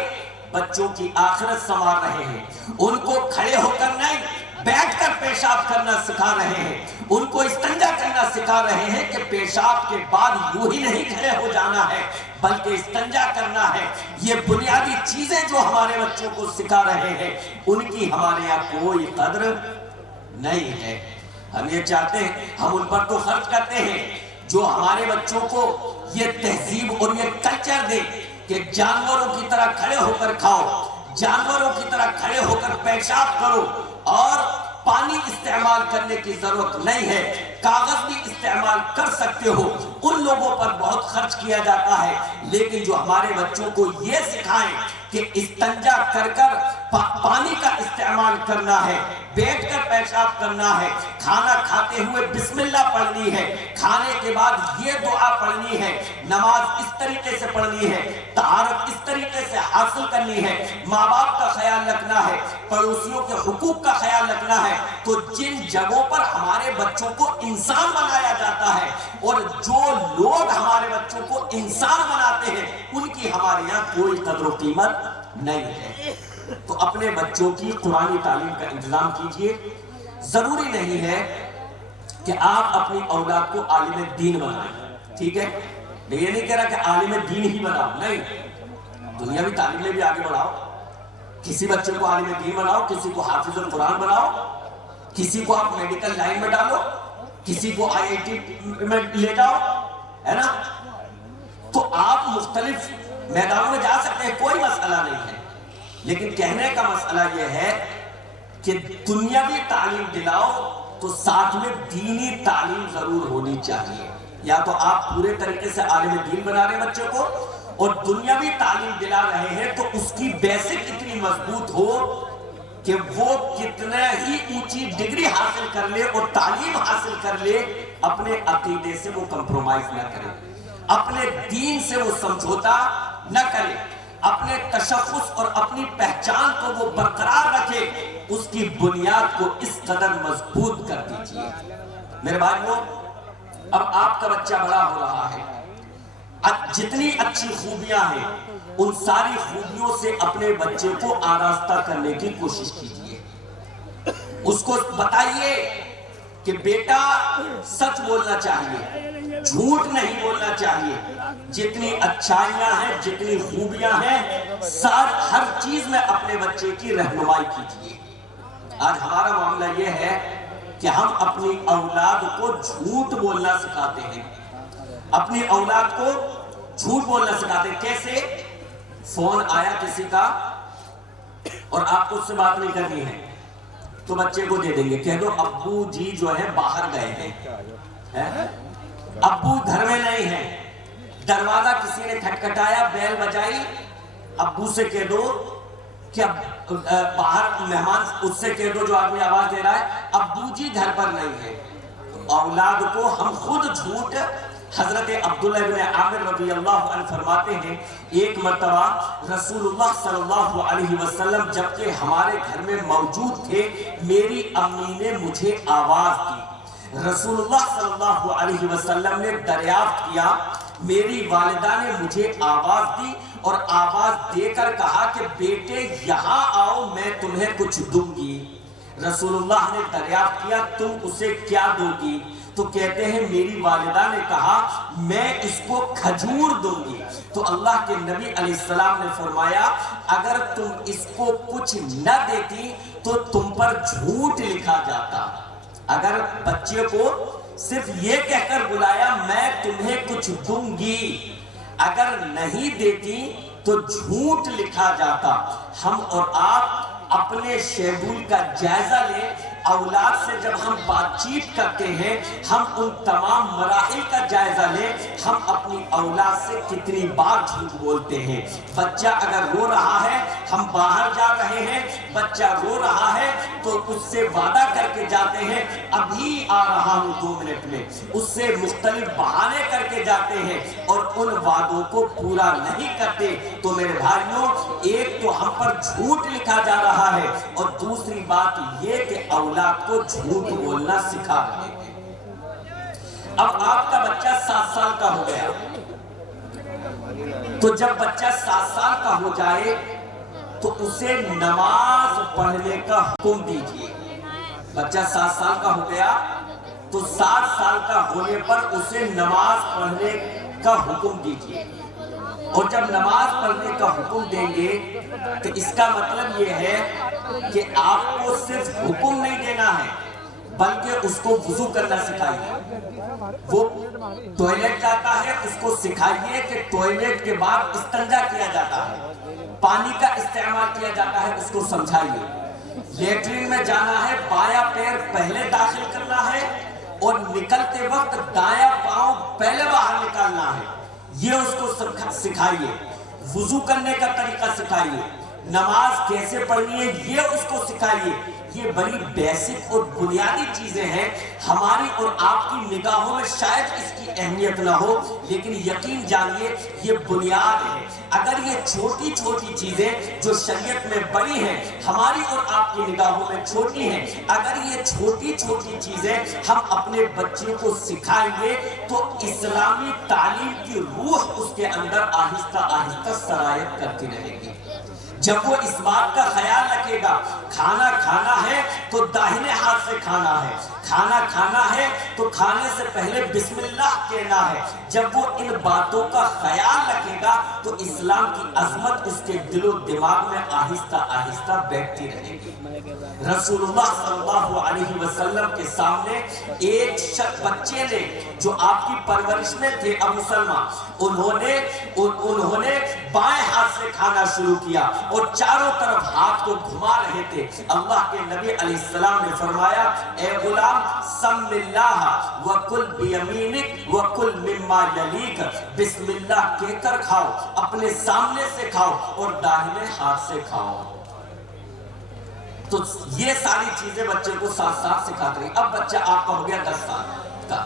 بچوں کی آخرت سنوار رہے ہیں ان کو کھڑے ہو کر نہیں بیٹھ کر پیشاب کرنا سکھا رہے ہیں، ان کو استنجا کرنا سکھا رہے ہیں کہ پیشاب کے بعد یوں ہی نہیں کھڑے ہو جانا ہے بلکہ استنجا کرنا ہے، یہ بنیادی چیزیں جو ہمارے بچوں کو سکھا رہے ہیں ان کی ہمارے یہاں کوئی قدر نہیں ہے۔ ہم یہ چاہتے ہیں ہم ان پر تو خرچ کرتے ہیں جو ہمارے بچوں کو یہ تہذیب اور یہ کلچر دے کہ جانوروں کی طرح کھڑے ہو کر کھاؤ، جانوروں کی طرح کھڑے ہو کر پیشاب کرو، اور پانی استعمال کرنے کی ضرورت نہیں ہے، کاغذ بھی استعمال کر سکتے ہو۔ ان لوگوں پر بہت خرچ کیا جاتا ہے، لیکن جو ہمارے بچوں کو یہ سکھائیں کہ استنجا کر کر پانی کا استعمال کرنا ہے، بیٹھ کر پیشاب کرنا ہے، کھانا کھاتے ہوئے بسم اللہ پڑھنی ہے، کھانے کے بعد یہ دعا پڑھنی ہے، نماز اس طریقے سے پڑھنی ہے، طہارت اس طریقے سے حاصل کرنی ہے، ماں باپ کا خیال رکھنا ہے، پڑوسیوں کے حقوق کا خیال رکھنا ہے۔ تو جن جگہوں پر ہمارے بچوں کو انسان بنایا جاتا ہے اور جو لوگ ہمارے بچوں کو انسان بناتے ہیں ان کی ہمارے یہاں کوئی قدر و قیمت نہیں ہے۔ تو اپنے بچوں کی قرآنی تعلیم کا انتظام کیجئے۔ ضروری نہیں ہے کہ آپ اپنی اولاد کو عالم دین بنائیں، ٹھیک ہے؟ میں یہ نہیں کہہ رہا کہ عالم دین ہی بناؤ، نہیں، دنیاوی تعلیم میں بھی آگے بڑھاؤ، کسی بچے کو عالم دین بناؤ، کسی کو حافظ القرآن بناؤ، کسی کو آپ میڈیکل لائن میں ڈالو، کسی کو IIT میں لے جاؤ، ہے نا؟ تو آپ مختلف میدانوں میں جا سکتے ہیں، کوئی مسئلہ نہیں ہے، لیکن کہنے کا مسئلہ یہ ہے کہ دنیاوی تعلیم دلاؤ تو ساتھ میں دینی تعلیم ضرور ہونی چاہیے۔ یا تو آپ پورے طریقے سے عالم دین بنا رہے ہیں بچے کو اور دنیاوی تعلیم دلا رہے ہیں تو اس کی بیسک اتنی مضبوط ہو کہ وہ کتنا ہی اونچی ڈگری حاصل کر لے اور تعلیم حاصل کر لے، اپنے عقیدے سے وہ کمپرومائز نہ کرے، اپنے دین سے وہ سمجھوتا نہ کرے، اپنے تشخص اور اپنی پہچان کو وہ برقرار رکھے، اس کی بنیاد کو اس قدر مضبوط کر دیجئے۔ میرے بھائیوں، اب آپ کا بچہ بڑا ہو رہا ہے، جتنی اچھی خوبیاں ہیں ان ساری خوبیوں سے اپنے بچے کو آراستہ کرنے کی کوشش کیجئے۔ اس کو بتائیے کہ بیٹا سچ بولنا چاہیے، جھوٹ نہیں بولنا چاہیے، جتنی اچھائیاں ہیں، جتنی خوبیاں ہیں، ہر چیز میں اپنے بچے کی رہنمائی کیجئے۔ آج ہمارا معاملہ یہ ہے کہ ہم اپنی اولاد کو جھوٹ بولنا سکھاتے ہیں، اپنی اولاد کو جھوٹ بولنا سکھاتے ہیں۔ کیسے؟ فون آیا کسی کا اور آپ کو اس سے بات نہیں کرنی ہے تو بچے کو دے دیں گے، کہہ دو ابو جی جو ہے باہر گئے ہیں، ابو گھر میں نہیں ہیں۔ دروازہ کسی نے کھٹکھٹایا، بیل بجائی، ابو سے کہہ دو کہ باہر مہمان، اس سے کہہ دو جو آدمی آواز دے رہا ہے ابو جی گھر پر نہیں ہے۔ اولاد کو ہم خود جھوٹ، حضرت عبداللہ ابن عامر رضی اللہ عنہ فرماتے ہیں ایک مرتبہ رسول اللہ صلی اللہ علیہ وسلم جبکہ ہمارے گھر میں موجود تھے، میری امی نے مجھے آواز دی، رسول اللہ صلی اللہ علیہ وسلم نے دریافت کیا، میری والدہ نے مجھے آواز دی اور آواز دے کر کہا کہ بیٹے یہاں آؤ میں تمہیں کچھ دوں گی۔ رسول اللہ نے دریافت کیا تم اسے کیا دو گی؟ تو کہتے ہیں میری والدہ نے کہا میں اس کو کھجور دوں گی۔ تو اللہ کے نبی علیہ السلام نے فرمایا اگر تم اس کو کچھ نہ دیتی تو تم پر جھوٹ لکھا جاتا۔ اگر بچے کو صرف یہ کہہ کر بلایا میں تمہیں کچھ دوں گی، اگر نہیں دیتی تو جھوٹ لکھا جاتا۔ ہم اور آپ اپنے شیڈول کا جائزہ لیں، اولاد سے جب ہم بات چیت کرتے ہیں ہم ان تمام مراحل کا جائزہ لیں، ہم اپنی اولاد سے کتنی بار جھوٹ بولتے ہیں۔ بچہ اگر رو رہا ہے، ہم باہر جا رہے ہیں، بچہ رو رہا ہے تو اس سے وعدہ کر کے جاتے ہیں ابھی آ رہا ہوں 2 منٹ میں، اس سے مختلف بہانے کر کے جاتے ہیں اور ان وعدوں کو پورا نہیں کرتے۔ تو میرے بھائیوں، ایک تو ہم پر جھوٹ لکھا جا رہا ہے اور دوسری بات یہ کہ اولاد کو جھوٹ بولنا سکھا رہے ہیں۔ اب آپ کا بچہ 7 سال کا ہو گیا، تو جب بچہ 7 سال کا ہو جائے تو اسے نماز پڑھنے کا حکم دیجئے۔ بچہ 7 سال کا ہو گیا تو 7 سال کا ہونے پر اسے نماز پڑھنے کا حکم دیجئے، اور جب نماز پڑھنے کا حکم دیں گے تو اس کا مطلب یہ ہے کہ آپ کو صرف حکم نہیں دینا ہے بلکہ اس کو وضو کرنا سکھائیے۔ وہ ٹوائلٹ جاتا ہے، اس کو سکھائیے کہ ٹوائلٹ کے بعد استنجا کیا جاتا ہے، پانی کا استعمال کیا جاتا ہے، اس کو سمجھائیے۔ لیٹرین میں جانا ہے، بایاں پیر پہلے داخل کرنا ہے اور نکلتے وقت دایاں پاؤں پہلے باہر نکالنا ہے، یہ اس کو سکھائیے۔ وضو کرنے کا طریقہ سکھائیے، نماز کیسے پڑھنی ہے یہ اس کو سکھائیے. یہ بڑی بیسک اور بنیادی چیزیں ہیں. ہماری اور آپ کی نگاہوں میں شاید اس کی اہمیت نہ ہو, لیکن یقین جانیے یہ بنیاد ہے. اگر یہ چھوٹی چھوٹی چیزیں جو شریعت میں بڑی ہیں ہماری اور آپ کی نگاہوں میں چھوٹی ہیں, اگر یہ چھوٹی چھوٹی چیزیں ہم اپنے بچوں کو سکھائیں گے تو اسلامی تعلیم کی روح اس کے اندر آہستہ آہستہ سرایت کرتی رہے گی. جب وہ اس بات کا خیال رکھے گا کھانا کھانا ہے تو داہنے ہاتھ سے کھانا ہے, کھانا کھانا ہے تو کھانے سے پہلے بسم اللہ کہنا ہے, جب وہ ان باتوں کا خیال رکھے گا تو اسلام کی عظمت اس کے دل و دماغ میں آہستہ آہستہ بیٹھتی رہے گی. رسول اللہ صلی اللہ علیہ وسلم کے سامنے ایک بچے نے جو آپ کی پرورش میں تھے ابو سلمہ, انہوں نے بائیں ہاتھ سے کھانا شروع کیا اور چاروں طرف ہاتھ کو گھما رہے تھے. اللہ کے نبی علیہ السلام نے فرمایا اے غلام سم اللہ وکل بیمینک وکل مما یلیک, بسم اللہ کہہ کر کھاؤ, اپنے سامنے سے کھاؤ اور داہنے ہاتھ سے کھاؤ. تو یہ ساری چیزیں بچے کو 7 سال سکھاتے ہیں. اب بچہ آپ کا ہو گیا 10 سال کا,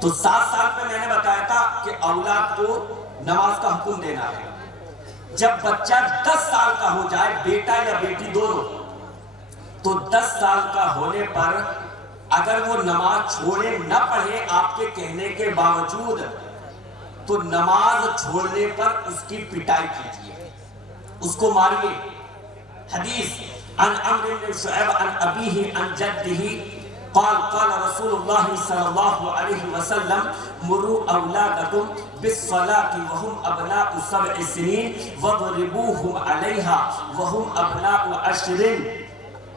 تو 7 سال پہ میں نے بتایا تھا کہ اولاد کو نماز کا حکم دینا ہے. جب بچہ 10 سال کا ہو جائے, بیٹا یا بیٹی دونوں, تو 10 سال کا ہونے پر اگر وہ نماز چھوڑے نہ پڑھے آپ کے کہنے کے باوجود, تو نماز چھوڑنے پر اس کی پٹائی کیجیے, اس کو ماریے. حدیث عن عمرو بن شعیب عن ابیہ عن جدہ قال قال رسول اللہ صلی اللہ علیہ وسلم مروا اولادکم بالصلاة وهم ابناء 7 سنین واضربوهم علیها وهم ابناء 10.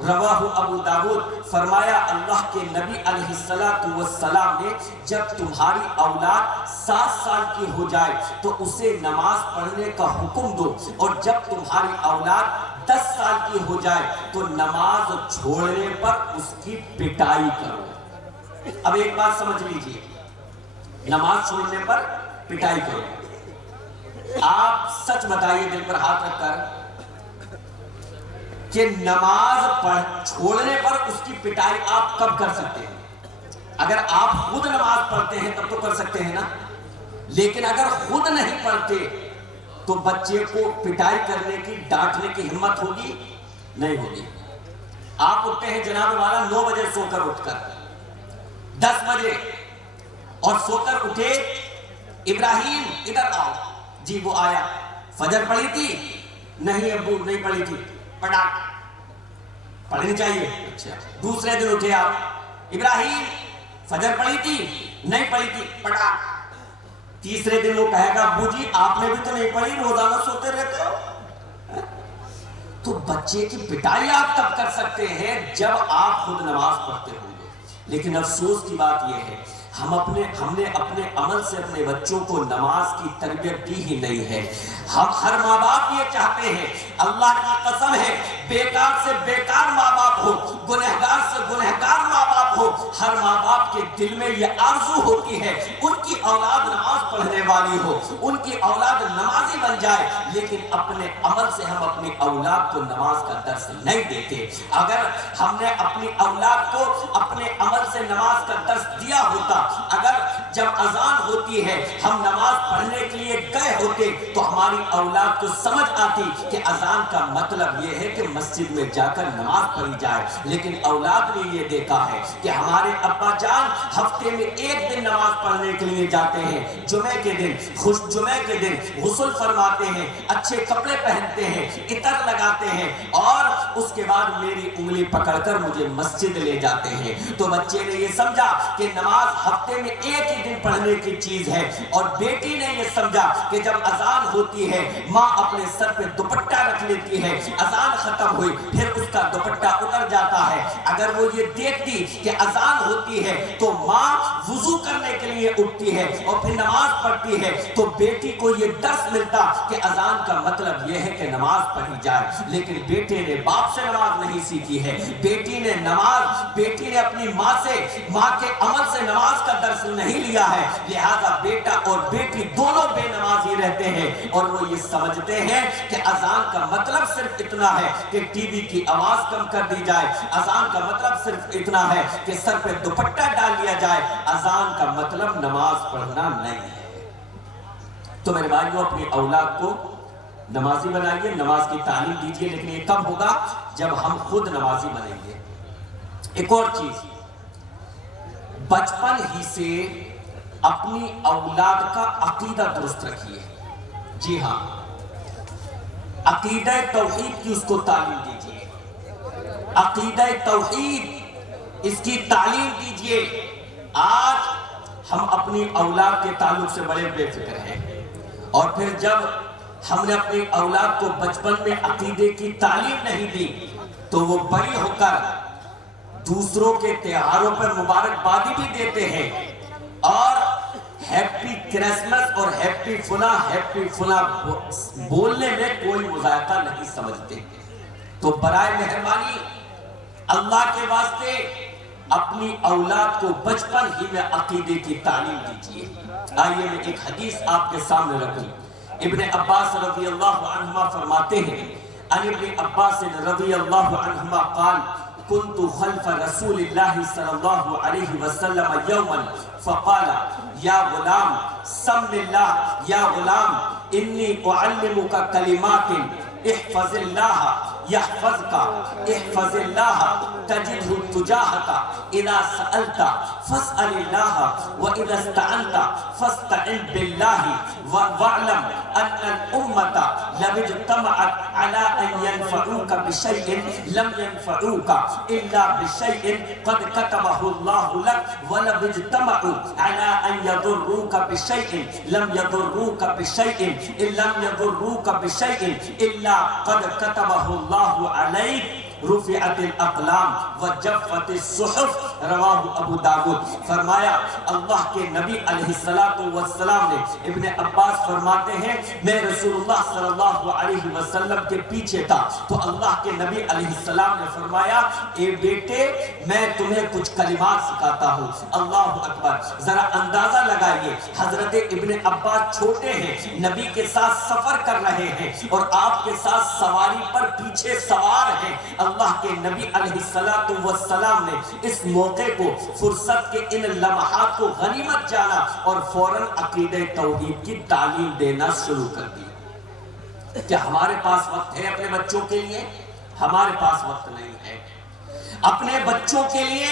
رواہ ابو داود. فرمایا اللہ کے نبی علیہ السلام نے جب تمہاری اولاد 7 سال کی ہو جائے تو اسے نماز پڑھنے کا حکم دو, اور جب تمہاری اولاد 10 سال کی ہو جائے تو نماز چھوڑنے پر اس کی پٹائی کرو. اب ایک بات سمجھ لیجئے, نماز چھوڑنے پر پٹائی کرو. آپ سچ بتائیے دل پر ہاتھ رکھ کر کہ نماز چھوڑنے پر اس کی پٹائی آپ کب کر سکتے ہیں؟ اگر آپ خود نماز پڑھتے ہیں تب تو کر سکتے ہیں نا, لیکن اگر خود نہیں پڑھتے تو بچے کو پٹائی کرنے کی, ڈانٹنے کی ہمت ہوگی؟ نہیں ہوگی. آپ اٹھتے ہیں جناب والا 9 بجے سو کر اٹھ کر 10 بجے, اور سو کر اٹھے ابراہیم ادھر آؤ, جی وہ آیا. فجر پڑھی تھی؟ نہیں ابو نہیں پڑھی تھی. پڑھا, پڑھنی چاہیے. اچھا. دوسرے دن اٹھے آپ, ابراہیم فجر پڑھی تھی؟ نہیں پڑھی تھی. پڑھا. تیسرے دن وہ کہے گا ابو جی آپ نے بھی تو نہیں پڑھی, روزانہ سوتے رہتے ہو. تو بچے کی پٹائی آپ تب کر سکتے ہیں جب آپ خود نماز پڑھتے ہوں گے. لیکن افسوس کی بات یہ ہے ہم نے اپنے عمل سے اپنے بچوں کو نماز کی تربیت دی ہی نہیں ہے. ہم ہر ماں باپ یہ چاہتے ہیں, اللہ کی قسم ہے, بیکار سے بیکار ماں باپ ہو, گنہگار سے گنہگار ماں باپ ہو, ہر ماں باپ کے دل میں یہ آرزو ہوتی ہے ان کی اولاد نماز پڑھنے والی ہو, ان کی اولاد نمازی بن جائے. لیکن اپنے عمل سے ہم اپنی اولاد کو نماز کا درس نہیں دیتے. اگر ہم نے اپنی اولاد کو اپنے عمل سے نماز کا درس دیا ہوتا, اگر جب اذان ہوتی ہے ہم نماز پڑھنے کے لیے گئے ہوتے تو ہماری اولاد کو سمجھ آتی کہ اذان کا مطلب یہ ہے کہ مسجد میں جا کر نماز پڑھی جائے. لیکن اولاد نے یہ دیکھا ہے کہ ہمارے ابا جان ہفتے میں 1 دن نماز پڑھنے کے لیے جاتے ہیں, جمعے کے دن, جمعے کے دن غسل فرماتے ہیں, اچھے کپڑے پہنتے ہیں, عطر لگاتے ہیں, اور اس کے بعد میری انگلی پکڑ کر مجھے مسجد لے جاتے ہیں. تو بچے نے یہ سمجھا کہ نماز ہفتے میں 1 ہی دن پڑھنے کی چیز ہے, اور بیٹی نے یہ سمجھا کہ جب اذان ہوتی ہے ماں اپنے سر پہ دوپٹہ رکھ لیتی ہے, اذان ختم ہوئی پھر اس کا دوپٹہ اتر جاتا ہے. اگر وہ یہ دیکھتی کہ اذان ہوتی ہے تو ماں وضو کرنے کے لیے اٹھتی ہے اور پھر نماز پڑھتی ہے, تو بیٹی کو یہ درس ملتا کہ اذان کا مطلب یہ ہے کہ نماز پڑھی جائے. لیکن بیٹے نے باپ باپ سے نماز نہیں سیکھی ہے، بیٹی نے اپنی ماں کے عمل سے نماز کا درس نہیں لیا ہے، لہذا بیٹا اور بیٹی دونوں بے نمازی رہتے ہیں، اور وہ یہ سمجھتے ہیں کہ اذان کا مطلب صرف اتنا ہے کہ ٹی وی کی آواز کم کر دی جائے، اذان کا مطلب صرف اتنا ہے کہ سر پہ دوپٹہ ڈال لیا جائے، اذان کا مطلب نماز پڑھنا نہیں ہے۔ تو میرے بھائیوں، اپنی اولاد کو نمازی بنائیے، نماز کی تعلیم دیجیے، لیکن یہ کب ہوگا؟ جب ہم خود نمازی بنیں گے۔ ایک اور چیز، بچپن ہی سے اپنی اولاد کا عقیدہ درست رکھیے۔ جی ہاں، عقیدہ توحید کی اس کو تعلیم دیجیے، عقیدہ توحید اس کی تعلیم دیجیے۔ آج ہم اپنی اولاد کے تعلق سے بڑے بے فکر ہیں، اور پھر جب ہم نے اپنی اولاد کو بچپن میں عقیدے کی تعلیم نہیں دی تو وہ بڑی ہو کر دوسروں کے تہواروں پر مبارکبادی بھی دیتے ہیں، اور ہیپی کرسمس اور ہیپی فلاں بولنے میں کوئی مذائقہ نہیں سمجھتے۔ تو برائے مہربانی اللہ کے واسطے اپنی اولاد کو بچپن ہی میں عقیدے کی تعلیم دیجیے۔ آئیے میں ایک حدیث آپ کے سامنے رکھوں۔ ابن عباس رضی اللہ عنہما فرماتے ہیں، عن ابن عباس رضی اللہ عنہما قال كنت خلف رسول اللہ صلی اللہ علیہ وسلم یوما فقال یا غلام سم اللہ، یا غلام انی اعلمک کلمات احفظ اللہ یحفظک، احفظ اللہ تجدہ تجاہک، اذا سألت فاسأل اللہ واذا استعنت فاستعن باللہ، واعلم ان الامت لو اجتمعت على ان ينفعوك بشيء لم ينفعوك الا بشيء قد كتبه الله لك، ولو اجتمعوا على ان يضروك بشيء لم يضروك بشيء لم يضروك بشيء الا قد كتبه الله عليك، رفعت الاقلام وجفت الصحف، رواہ ابو داود۔ فرمایا اللہ کے نبی علیہ السلام نے، ابن عباس فرماتے ہیں میں رسول اللہ صلی اللہ علیہ وسلم کے پیچھے تھا تو اللہ کے نبی علیہ السلام نے فرمایا اے بیٹے میں تمہیں کچھ کلمات سکھاتا ہوں۔ اللہ اکبر، ذرا اندازہ لگائیے، حضرت ابن عباس چھوٹے ہیں، نبی کے ساتھ سفر کر رہے ہیں اور آپ کے ساتھ سواری پر پیچھے سوار ہیں۔ اللہ کے نبی علیہ السلام نے اس موقع کو، فرصت کے ان لمحات کو غنیمت جانا اور فوراً عقیدہ توحید کی تعلیم دینا شروع کر دی۔ کیا ہمارے پاس وقت ہے اپنے بچوں کے لیے؟ ہمارے پاس وقت نہیں ہے اپنے بچوں کے لیے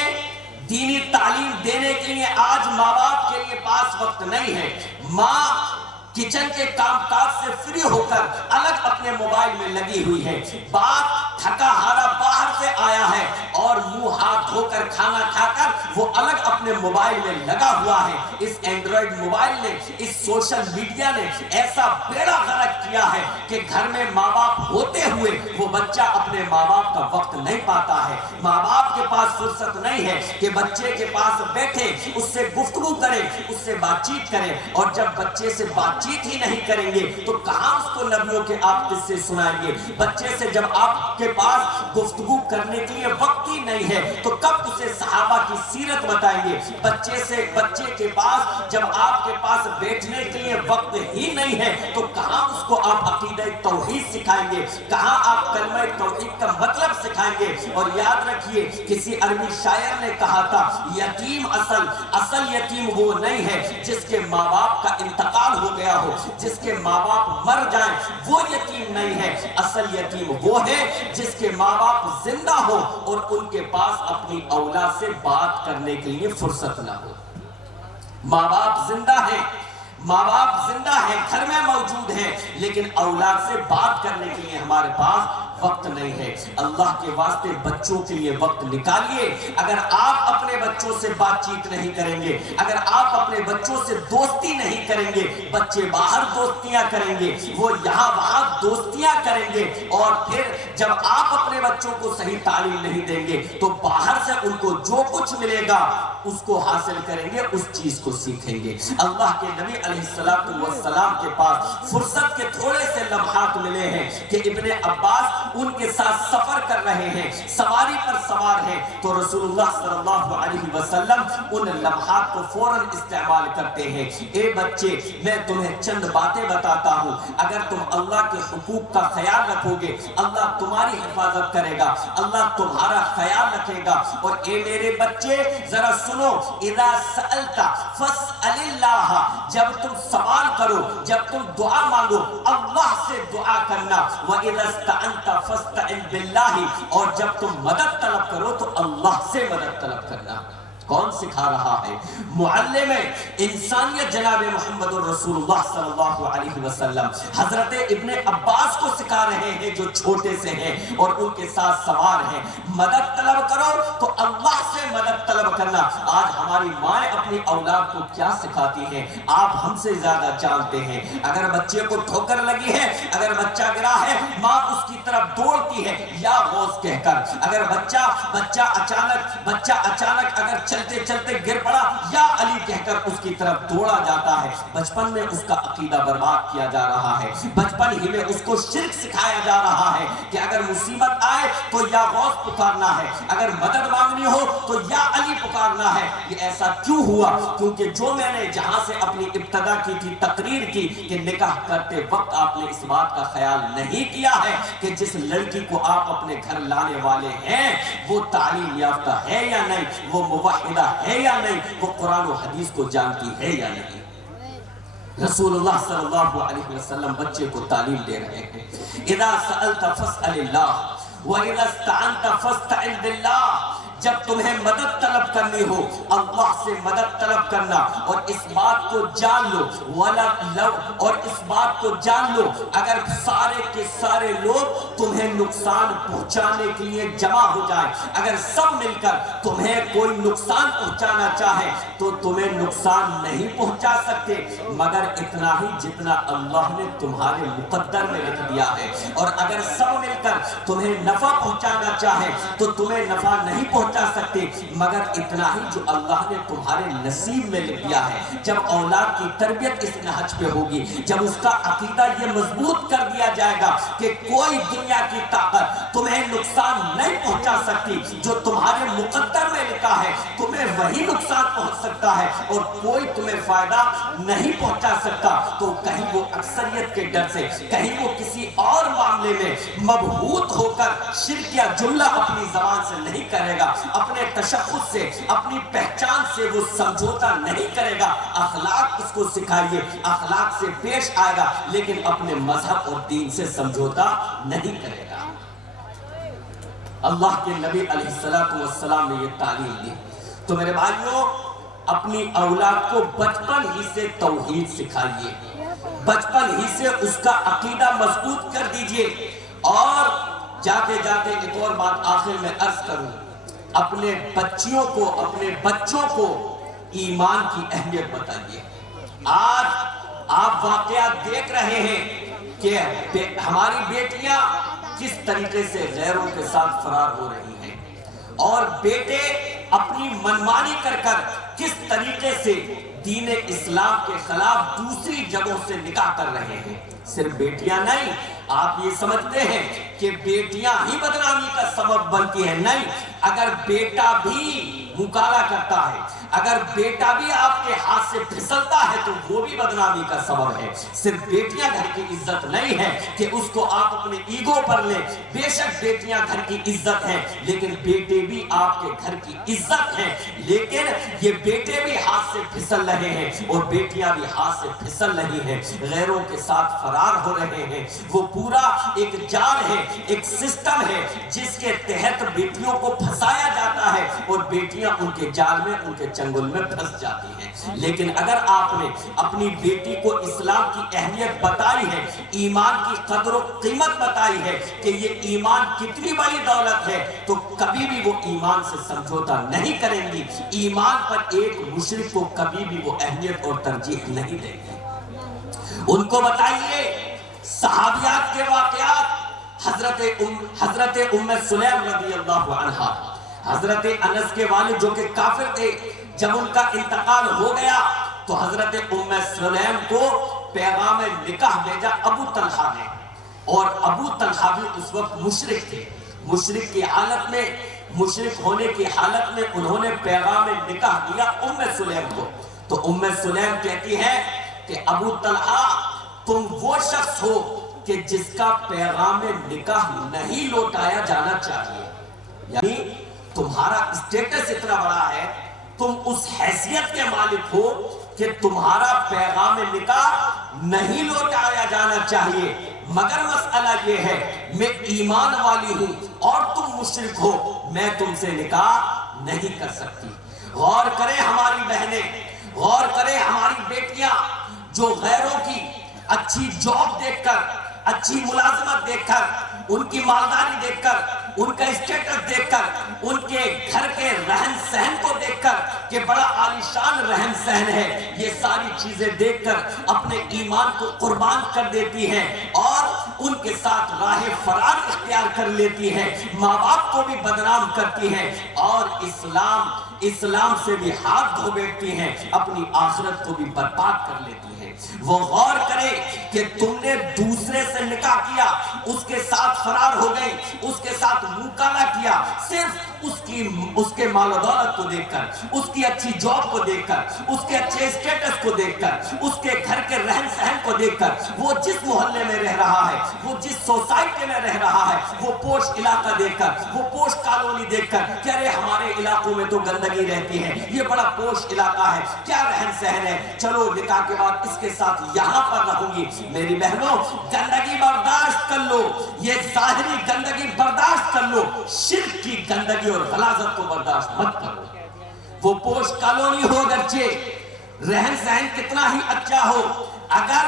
دینی تعلیم دینے کے لیے۔ آج ماں باپ کے لیے پاس وقت نہیں ہے۔ ماں کچن کے کام کاج سے فری ہو کر الگ اپنے موبائل میں لگی ہوئی ہے، باپ تھکا ہارا باہر سے آیا ہے اور منہ ہاتھ دھو کر کھانا کھا کر وہ الگ اپنے موبائل میں لگا ہوا ہے۔ اس اینڈرائیڈ موبائل نے، اس سوشل میڈیا نے ایسا بیڑا غرق کیا ہے کہ گھر میں ماں باپ ہوتے ہوئے وہ بچہ اپنے ماں باپ کا وقت نہیں پاتا ہے۔ ماں باپ کے پاس فرصت نہیں ہے کہ بچے کے پاس بیٹھے، اس سے گفتگو کرے، اس سے بات چیت کرے، اور جب بچے سے بات چیت ہی نہیں کریں گے تو کہاں اس کو نبیوں کے آپ قصے سنائیں گے؟ بچے سے جب آپ کے پاس گفتگو کرنے کے لیے وقت ہی نہیں ہے تو کب اسے صحابہ کی سیرت بتائیں گے؟ بچے کے پاس جب آپ کے پاس بیٹھنے کے لیے وقت ہی نہیں ہے تو کہاں اس کو آپ عقیدہ توحید سکھائیں گے؟ کہاں آپ کلمہ توحید کا مطلب سکھائیں گے؟ اور یاد رکھیے، کسی عربی شاعر نے کہا تھا یتیم اصل یتیم وہ نہیں ہے جس کے ماں باپ کا انتقال ہو گیا ہو، جس کے ماں باپ مر جائیں وہ یتیم نہیں ہے، اصل یتیم وہ ہے جس کے ماں باپ زندہ ہو اور ان کے پاس اپنی اولاد سے بات کرنے کے لیے فرصت نہ ہو۔ ماں باپ زندہ ہیں، گھر میں موجود ہیں، لیکن اولاد سے بات کرنے کے لیے ہمارے پاس وقت نہیں ہے۔ اللہ کے واسطے بچوں کے لیے وقت نکالیے۔ اگر آپ اپنے بچوں سے بات چیت نہیں کریں گے، اگر آپ اپنے بچوں سے دوستی نہیں کریں گے، بچے باہر دوستیاں کریں گے، وہ یہاں وہاں دوستیاں کریں گے، اور پھر جب آپ اپنے بچوں کو صحیح تعلیم نہیں دیں گے تو باہر سے ان کو جو کچھ ملے گا اس کو حاصل کریں گے، اس چیز کو سیکھیں گے۔ اللہ کے نبی علیہ السلام کے پاس فرصت کے تھوڑے سے لمحات ملے ہیں کہ ابن عباس ان کے ساتھ سفر کر رہے ہیں، سواری پر سوار ہیں، تو رسول اللہ صلی اللہ علیہ وسلم ان لمحات کو فوراً استعمال کرتے ہیں۔ اے بچے، میں تمہیں چند باتیں بتاتا ہوں، اگر تم اللہ کے حقوق کا خیال رکھو گے اللہ تمہاری حفاظت کرے گا، اللہ تمہارا خیال رکھے گا۔ اور اے میرے بچے ذرا سنو، اذا سألت فاسأل اللہ، جب تم سوال کرو، جب تم دعا مانگو اللہ سے دعا کرنا، وَإِذَا اسْتَعَنْتَ فَاسْتَعِنْ بِاللَّهِ، اور جب تم مدد طلب کرو تو اللہ سے مدد طلب کرنا۔ کون سکھا رہا ہے؟ معلم انسانیت جناب محمد الرسول اللہ صلی اللہ علیہ وسلم حضرت ابن عباس کو سکھا رہے ہیں جو چھوٹے سے ہیں اور ان کے ساتھ سوار ہیں۔ مدد طلب کرو تو اللہ سے مدد طلب کرنا۔ آج ہماری مائیں اپنی اولاد کو کیا سکھاتی ہیں آپ ہم سے زیادہ جانتے ہیں۔ اگر بچے کو ٹھوکر لگی ہے، اگر بچہ گرا ہے، ماں اس کی طرف دوڑتی ہے یا غوث کہہ کر۔ اگر بچہ اچانک اگر چلتے چلتے گر پڑا یا علی کہہ کر اس کی طرف دوڑا جاتا ہے۔ بچپن میں اس کا عقیدہ برباد کیا جا رہا ہے، بچپن ہی میں اس کو شرک سکھایا جا رہا ہے کہ اگر مصیبت آئے تو یا غوث پکارنا ہے، اگر مدد مانگنی ہو تو یا علی پکارنا ہے۔ یہ ایسا کیوں ہوا؟ کیونکہ جو میں نے جہاں سے اپنی ابتدا کی تھی تقریر کی کہ نکاح کرتے وقت آپ نے اس بات کا خیال نہیں کیا ہے کہ جس لڑکی کو آپ اپنے گھر لانے والے ہیں وہ تعلیم یافتہ ہے یا نہیں، وہ موحدہ ہے یا نہیں، وہ قرآن و حدیث کو جانتی ہے یا نہیں۔ رسول اللہ صلی اللہ علیہ وسلم بچے کو تعلیم دے رہے ہیں، اذا سألت فاسأل اللہ وَإِذَا اسْتَعَنْتَ فَاسْتَعِنْ بِاللَّهِ، جب تمہیں مدد طلب کرنی ہو اللہ سے مدد طلب کرنا۔ اور اس بات کو جان لو اور اس بات کو جان لو اگر سارے کے سارے لوگ تمہیں نقصان پہنچانے کے لیے جمع ہو جائیں، اگر سب مل کر تمہیں کوئی نقصان پہنچانا چاہے تو تمہیں نقصان نہیں پہنچا سکتے مگر اتنا ہی جتنا اللہ نے تمہارے مقدر میں لکھ دیا ہے۔ اور اگر سب مل کر تمہیں نفع پہنچانا چاہے تو تمہیں نفع نہیں پہنچا سکتے مگر اتنا ہی جو اللہ نے تمہارے نصیب میں لکھ دیا ہے۔ جب اولاد کی تربیت اس نہج پہ ہوگی، جب اس کا عقیدہ یہ مضبوط کر دیا جائے گا کہ کوئی دنیا کی طاقت تمہیں نقصان نہیں پہنچا سکتی، جو تمہارے مقدر میں لکھا ہے تمہیں وہی نقصان پہنچ سکتا ہے اور کوئی تمہیں فائدہ نہیں پہنچا سکتا، تو کہیں وہ اکثریت کے ڈر سے، کہیں وہ کسی اور معاملے میں مبہوت ہو کر شرک یا جملہ اپنی زبان سے نہیں کرے گا، اپنے تشخص سے، اپنی پہچان سے وہ سمجھوتا نہیں کرے گا۔ اخلاق اس کو سکھائیے، اخلاق سے پیش آئے گا لیکن اپنے مذہب اور دین سے سمجھوتا نہیں کرے گا۔ اللہ کے نبی علیہ السلام نے یہ تعلیم دی۔ تو میرے بھائیوں، اپنی اولاد کو بچپن ہی سے توحید سکھائیے، بچپن ہی سے اس کا عقیدہ مضبوط کر دیجئے۔ اور جاتے جاتے ایک اور بات آخر میں عرض کروں، اپنے بچوں کو ایمان کی اہمیت بتائیے۔ آج آپ واقعات دیکھ رہے ہیں کہ ہماری بیٹیاں کس طریقے سے غیروں کے ساتھ فرار ہو رہی ہیں اور بیٹے اپنی منمانی کر کس طریقے سے دین اسلام کے خلاف دوسری جگہوں سے نکاح کر رہے ہیں۔ صرف بیٹیاں نہیں، آپ یہ سمجھتے ہیں کہ بیٹیاں ہی بدنامی کا سبب بنتی ہیں؟ نہیں، اگر بیٹا بھی مکالہ کرتا ہے، اگر بیٹا بھی آپ کے ہاتھ سے پھسلتا ہے تو وہ بھی بدنامی کا سبب ہے۔ صرف بیٹیاں گھر کی عزت نہیں ہے کہ اس کو آپ اپنے ایگو پر لیں، بے شک بیٹیاں گھر کی عزت ہیں لیکن بیٹے بھی آپ کے گھر کی عزت ہیں، لیکن یہ بیٹے بھی ہاتھ سے پھسل رہے ہیں اور بیٹیاں بھی ہاتھ سے پھسل رہی ہیں، غیروں کے ساتھ فرار ہو رہے ہیں۔ وہ پورا ایک جال ہے، ایک سسٹم ہے جس کے تحت بیٹیوں کو پھنسایا جاتا ہے اور بیٹیاں ان کے جال میں، ان کے چنگل میں پھنس جاتی ہیں۔ لیکن اگر آپ نے اپنی بیٹی کو اسلام کی اہمیت بتائی ہے، ایمان کی قدر و قیمت بتائی ہے کہ یہ ایمان کتنی بڑی دولت ہے، تو کبھی بھی وہ ایمان سے سمجھوتا نہیں کریں گی۔ ایمان پر ایک مشرک کو کبھی بھی وہ اہمیت اور ترجیح نہیں دیں گے۔ ان کو بتائیے صحابیات کے واقعات، حضرت ام سلیم رضی اللہ عنہ، حضرت انس کے والد جو کہ کافر تھے، جب ان کا انتقال ہو گیا تو حضرت ام سلیم کو پیغام نکاح بھیجا ابو طلحہ نے، اور ابو طلحہ بھی اس وقت مشرک تھے. مشرک کی حالت میں، مشرک ہونے کی حالت میں انہوں نے پیغام نکاح دیا ام سلیم کو. تو ام سلیم کہتی ہے کہ ابو طلحہ تم وہ شخص ہو کہ جس کا پیغام نکاح نہیں لوٹایا جانا چاہیے. یعنی تمہارا اسٹیٹس اتنا بڑا ہے، تم اس حیثیت کے مالک ہو کہ تمہارا پیغام نکاح نہیں لوٹایا جانا چاہیے. مگر مسئلہ یہ ہے میں ایمان والی ہوں اور تم مشرک ہو، میں تم سے نکاح نہیں کر سکتی. غور کریں ہماری بہنیں، غور کریں ہماری بیٹیاں جو غیروں کی اچھی جاب دیکھ کر، اچھی ملازمت دیکھ کر، ان کی مالداری دیکھ کر، ان کا اسٹیٹس دیکھ کر، ان کے گھر کے رہن سہن کو دیکھ کر کہ بڑا عالیشان رہن سہن ہے، یہ ساری چیزیں دیکھ کر اپنے ایمان کو قربان کر دیتی ہیں اور ان کے ساتھ راہ فرار اختیار کر لیتی ہیں، ماں باپ کو بھی بدنام کرتی ہیں اور اسلام سے بھی ہاتھ دھو بیٹھتی ہیں، اپنی آخرت کو بھی برباد کر لیتی ہیں. وہ غور کرے کہ تم نے دوسرے سے نکاح کیا، اس کے ساتھ فرار ہو گئی، اس کے ساتھ مکالمہ کیا، صرف اس کے مال و دولت کو دیکھ کر، اس کی اچھی جاب کو دیکھ کر، اس کے اچھے اسٹیٹس کو دیکھ کر، اس کے گھر کے رہن سہن کو دیکھ کر، وہ جس محلے میں رہ رہا ہے، وہ جس سوسائٹی میں رہ رہا ہے، وہ پوش علاقہ دیکھ کر، وہ پوش کالونی دیکھ کر کہ ارے ہمارے علاقوں میں تو گندگی رہتی ہے، یہ بڑا پوش علاقہ ہے، کیا رہن سہن ہے، چلو نکاح کے بعد اس کے ساتھ یہاں پر رہوں گی. میری بہنوں گندگی برداشت کر لو، یہ ظاہری گندگی برداشت کر لو، شرک کی گندگی اور غلاظت کو برداشت مت کرو. وہ پوش کالونی ہو گرچہ رہن سہن کتنا ہی اچھا ہو، اگر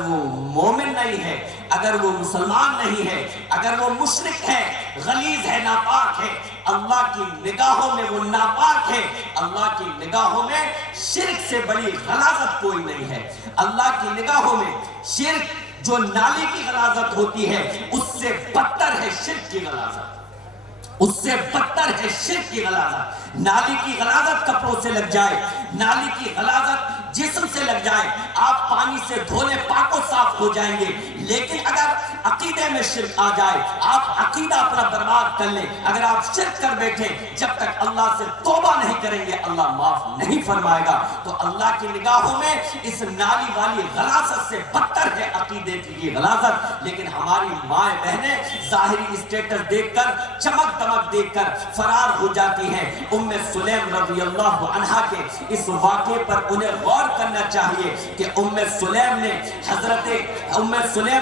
وہ مومن نہیں ہے، اگر وہ مسلمان نہیں ہے، اگر وہ مشرک ہے، غلیظ ہے، ناپاک ہے، اللہ کی نگاہوں میں وہ ناپاک ہے. اللہ کی نگاہوں میں شرک سے بڑی غلاظت کوئی نہیں ہے. اللہ کی نگاہوں میں شرک جو نالی کی غلاظت ہوتی ہے اس سے بدتر ہے شرک کی غلاظت، اس سے بدتر ہے شرک کی غلاظت. نالی کی غلاظت کپڑوں سے لگ جائے، نالی کی غلاظت جسم سے لگ جائے، آپ پانی سے دھونے پاک و صاف ہو جائیں گے. لیکن اگر عقیدے میں شرک آ جائے، آپ عقیدہ اپنا برباد کر لیں، اگر آپ شرک کر بیٹھیں، جب تک اللہ سے توبہ نہیں کریں گے اللہ معاف نہیں فرمائے گا. تو اللہ کی نگاہوں میں اس نالی والی غلاظت سے بدتر ہے عقیدے کی غلاظت. لیکن ہماری مائیں بہنیں ظاہری اسٹیٹس دیکھ کر، چمک دمک دیکھ کر فرار ہو جاتی ہیں. ام سلیم رضی اللہ عنہا کے اس واقعے پر انہیں غور کرنا چاہیے کہ ام سلیم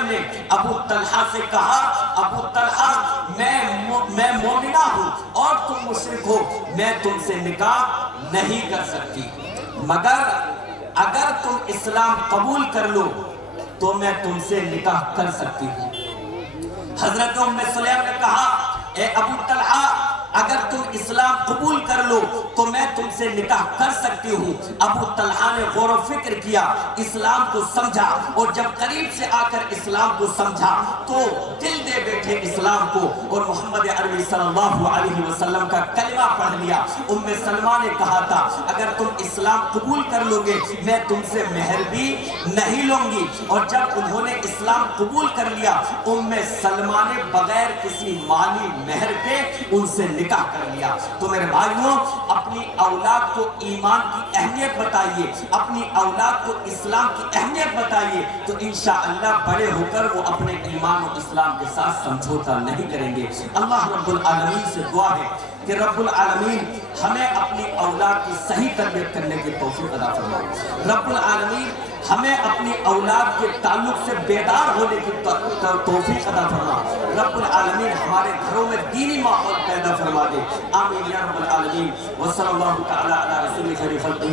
نے ابو طلحہ سے کہا، ابو طلحہ میں مومنہ ہوں اور تم مشرک ہو، میں تم سے نکاح نہیں کر سکتی، مگر اگر تم اسلام قبول کر لو تو میں تم سے نکاح کر سکتی ہوں. حضرت ام سلیم نے کہا اے ابو طلحہ اگر تم اسلام قبول کر لو تو میں تم سے نکاح کر سکتی ہوں. ابو طلحہ نے غور و فکر کیا، اسلام کو سمجھا اور جب قریب سے آ کر اسلام کو سمجھا تو دل دے بیٹھے اسلام کو اور محمد عربی صلی اللہ علیہ وسلم کا کلمہ پڑھ لیا. ام سلمہ نے کہا تھا اگر تم اسلام قبول کر لو گے میں تم سے مہر بھی نہیں لوں گی. اور جب انہوں نے اسلام قبول کر لیا ام سلمہ نے بغیر کسی مالی مہر کے ان سے نکاح کر لیا. تو میرے بھائیوں اپنی اولاد کو ایمان کی اہمیت بتائیے، اپنی اولاد کو اسلام کی اہمیت بتائیے تو انشاءاللہ بڑے ہو کر وہ اپنے ایمان و اسلام کے ساتھ سمجھوتا نہیں کریں گے. اللہ رب العالمین سے دعا ہے کہ رب العالمین ہمیں اپنی اولاد کی صحیح تربیت کرنے کی توفیق عطا فرمائے. رب العالمین ہمیں اپنی اولاد کے تعلق سے بیدار ہونے کی توفیق عطا فرما. رب العالمین ہمارے گھروں میں دینی ماحول پیدا فرما دے. آمین یا رب العالمین. وصلی اللہ تعالی علی رسول خیر خلقہ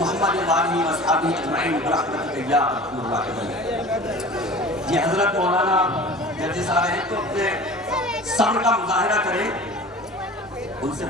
محمد وآلہ واصحابہ اجمعین برحمتک یا ارحم الراحمین. یہ حضرت مولانا ججز آ رہے ہیں تو اپنے صبر کا مظاہرہ کریں. ان سے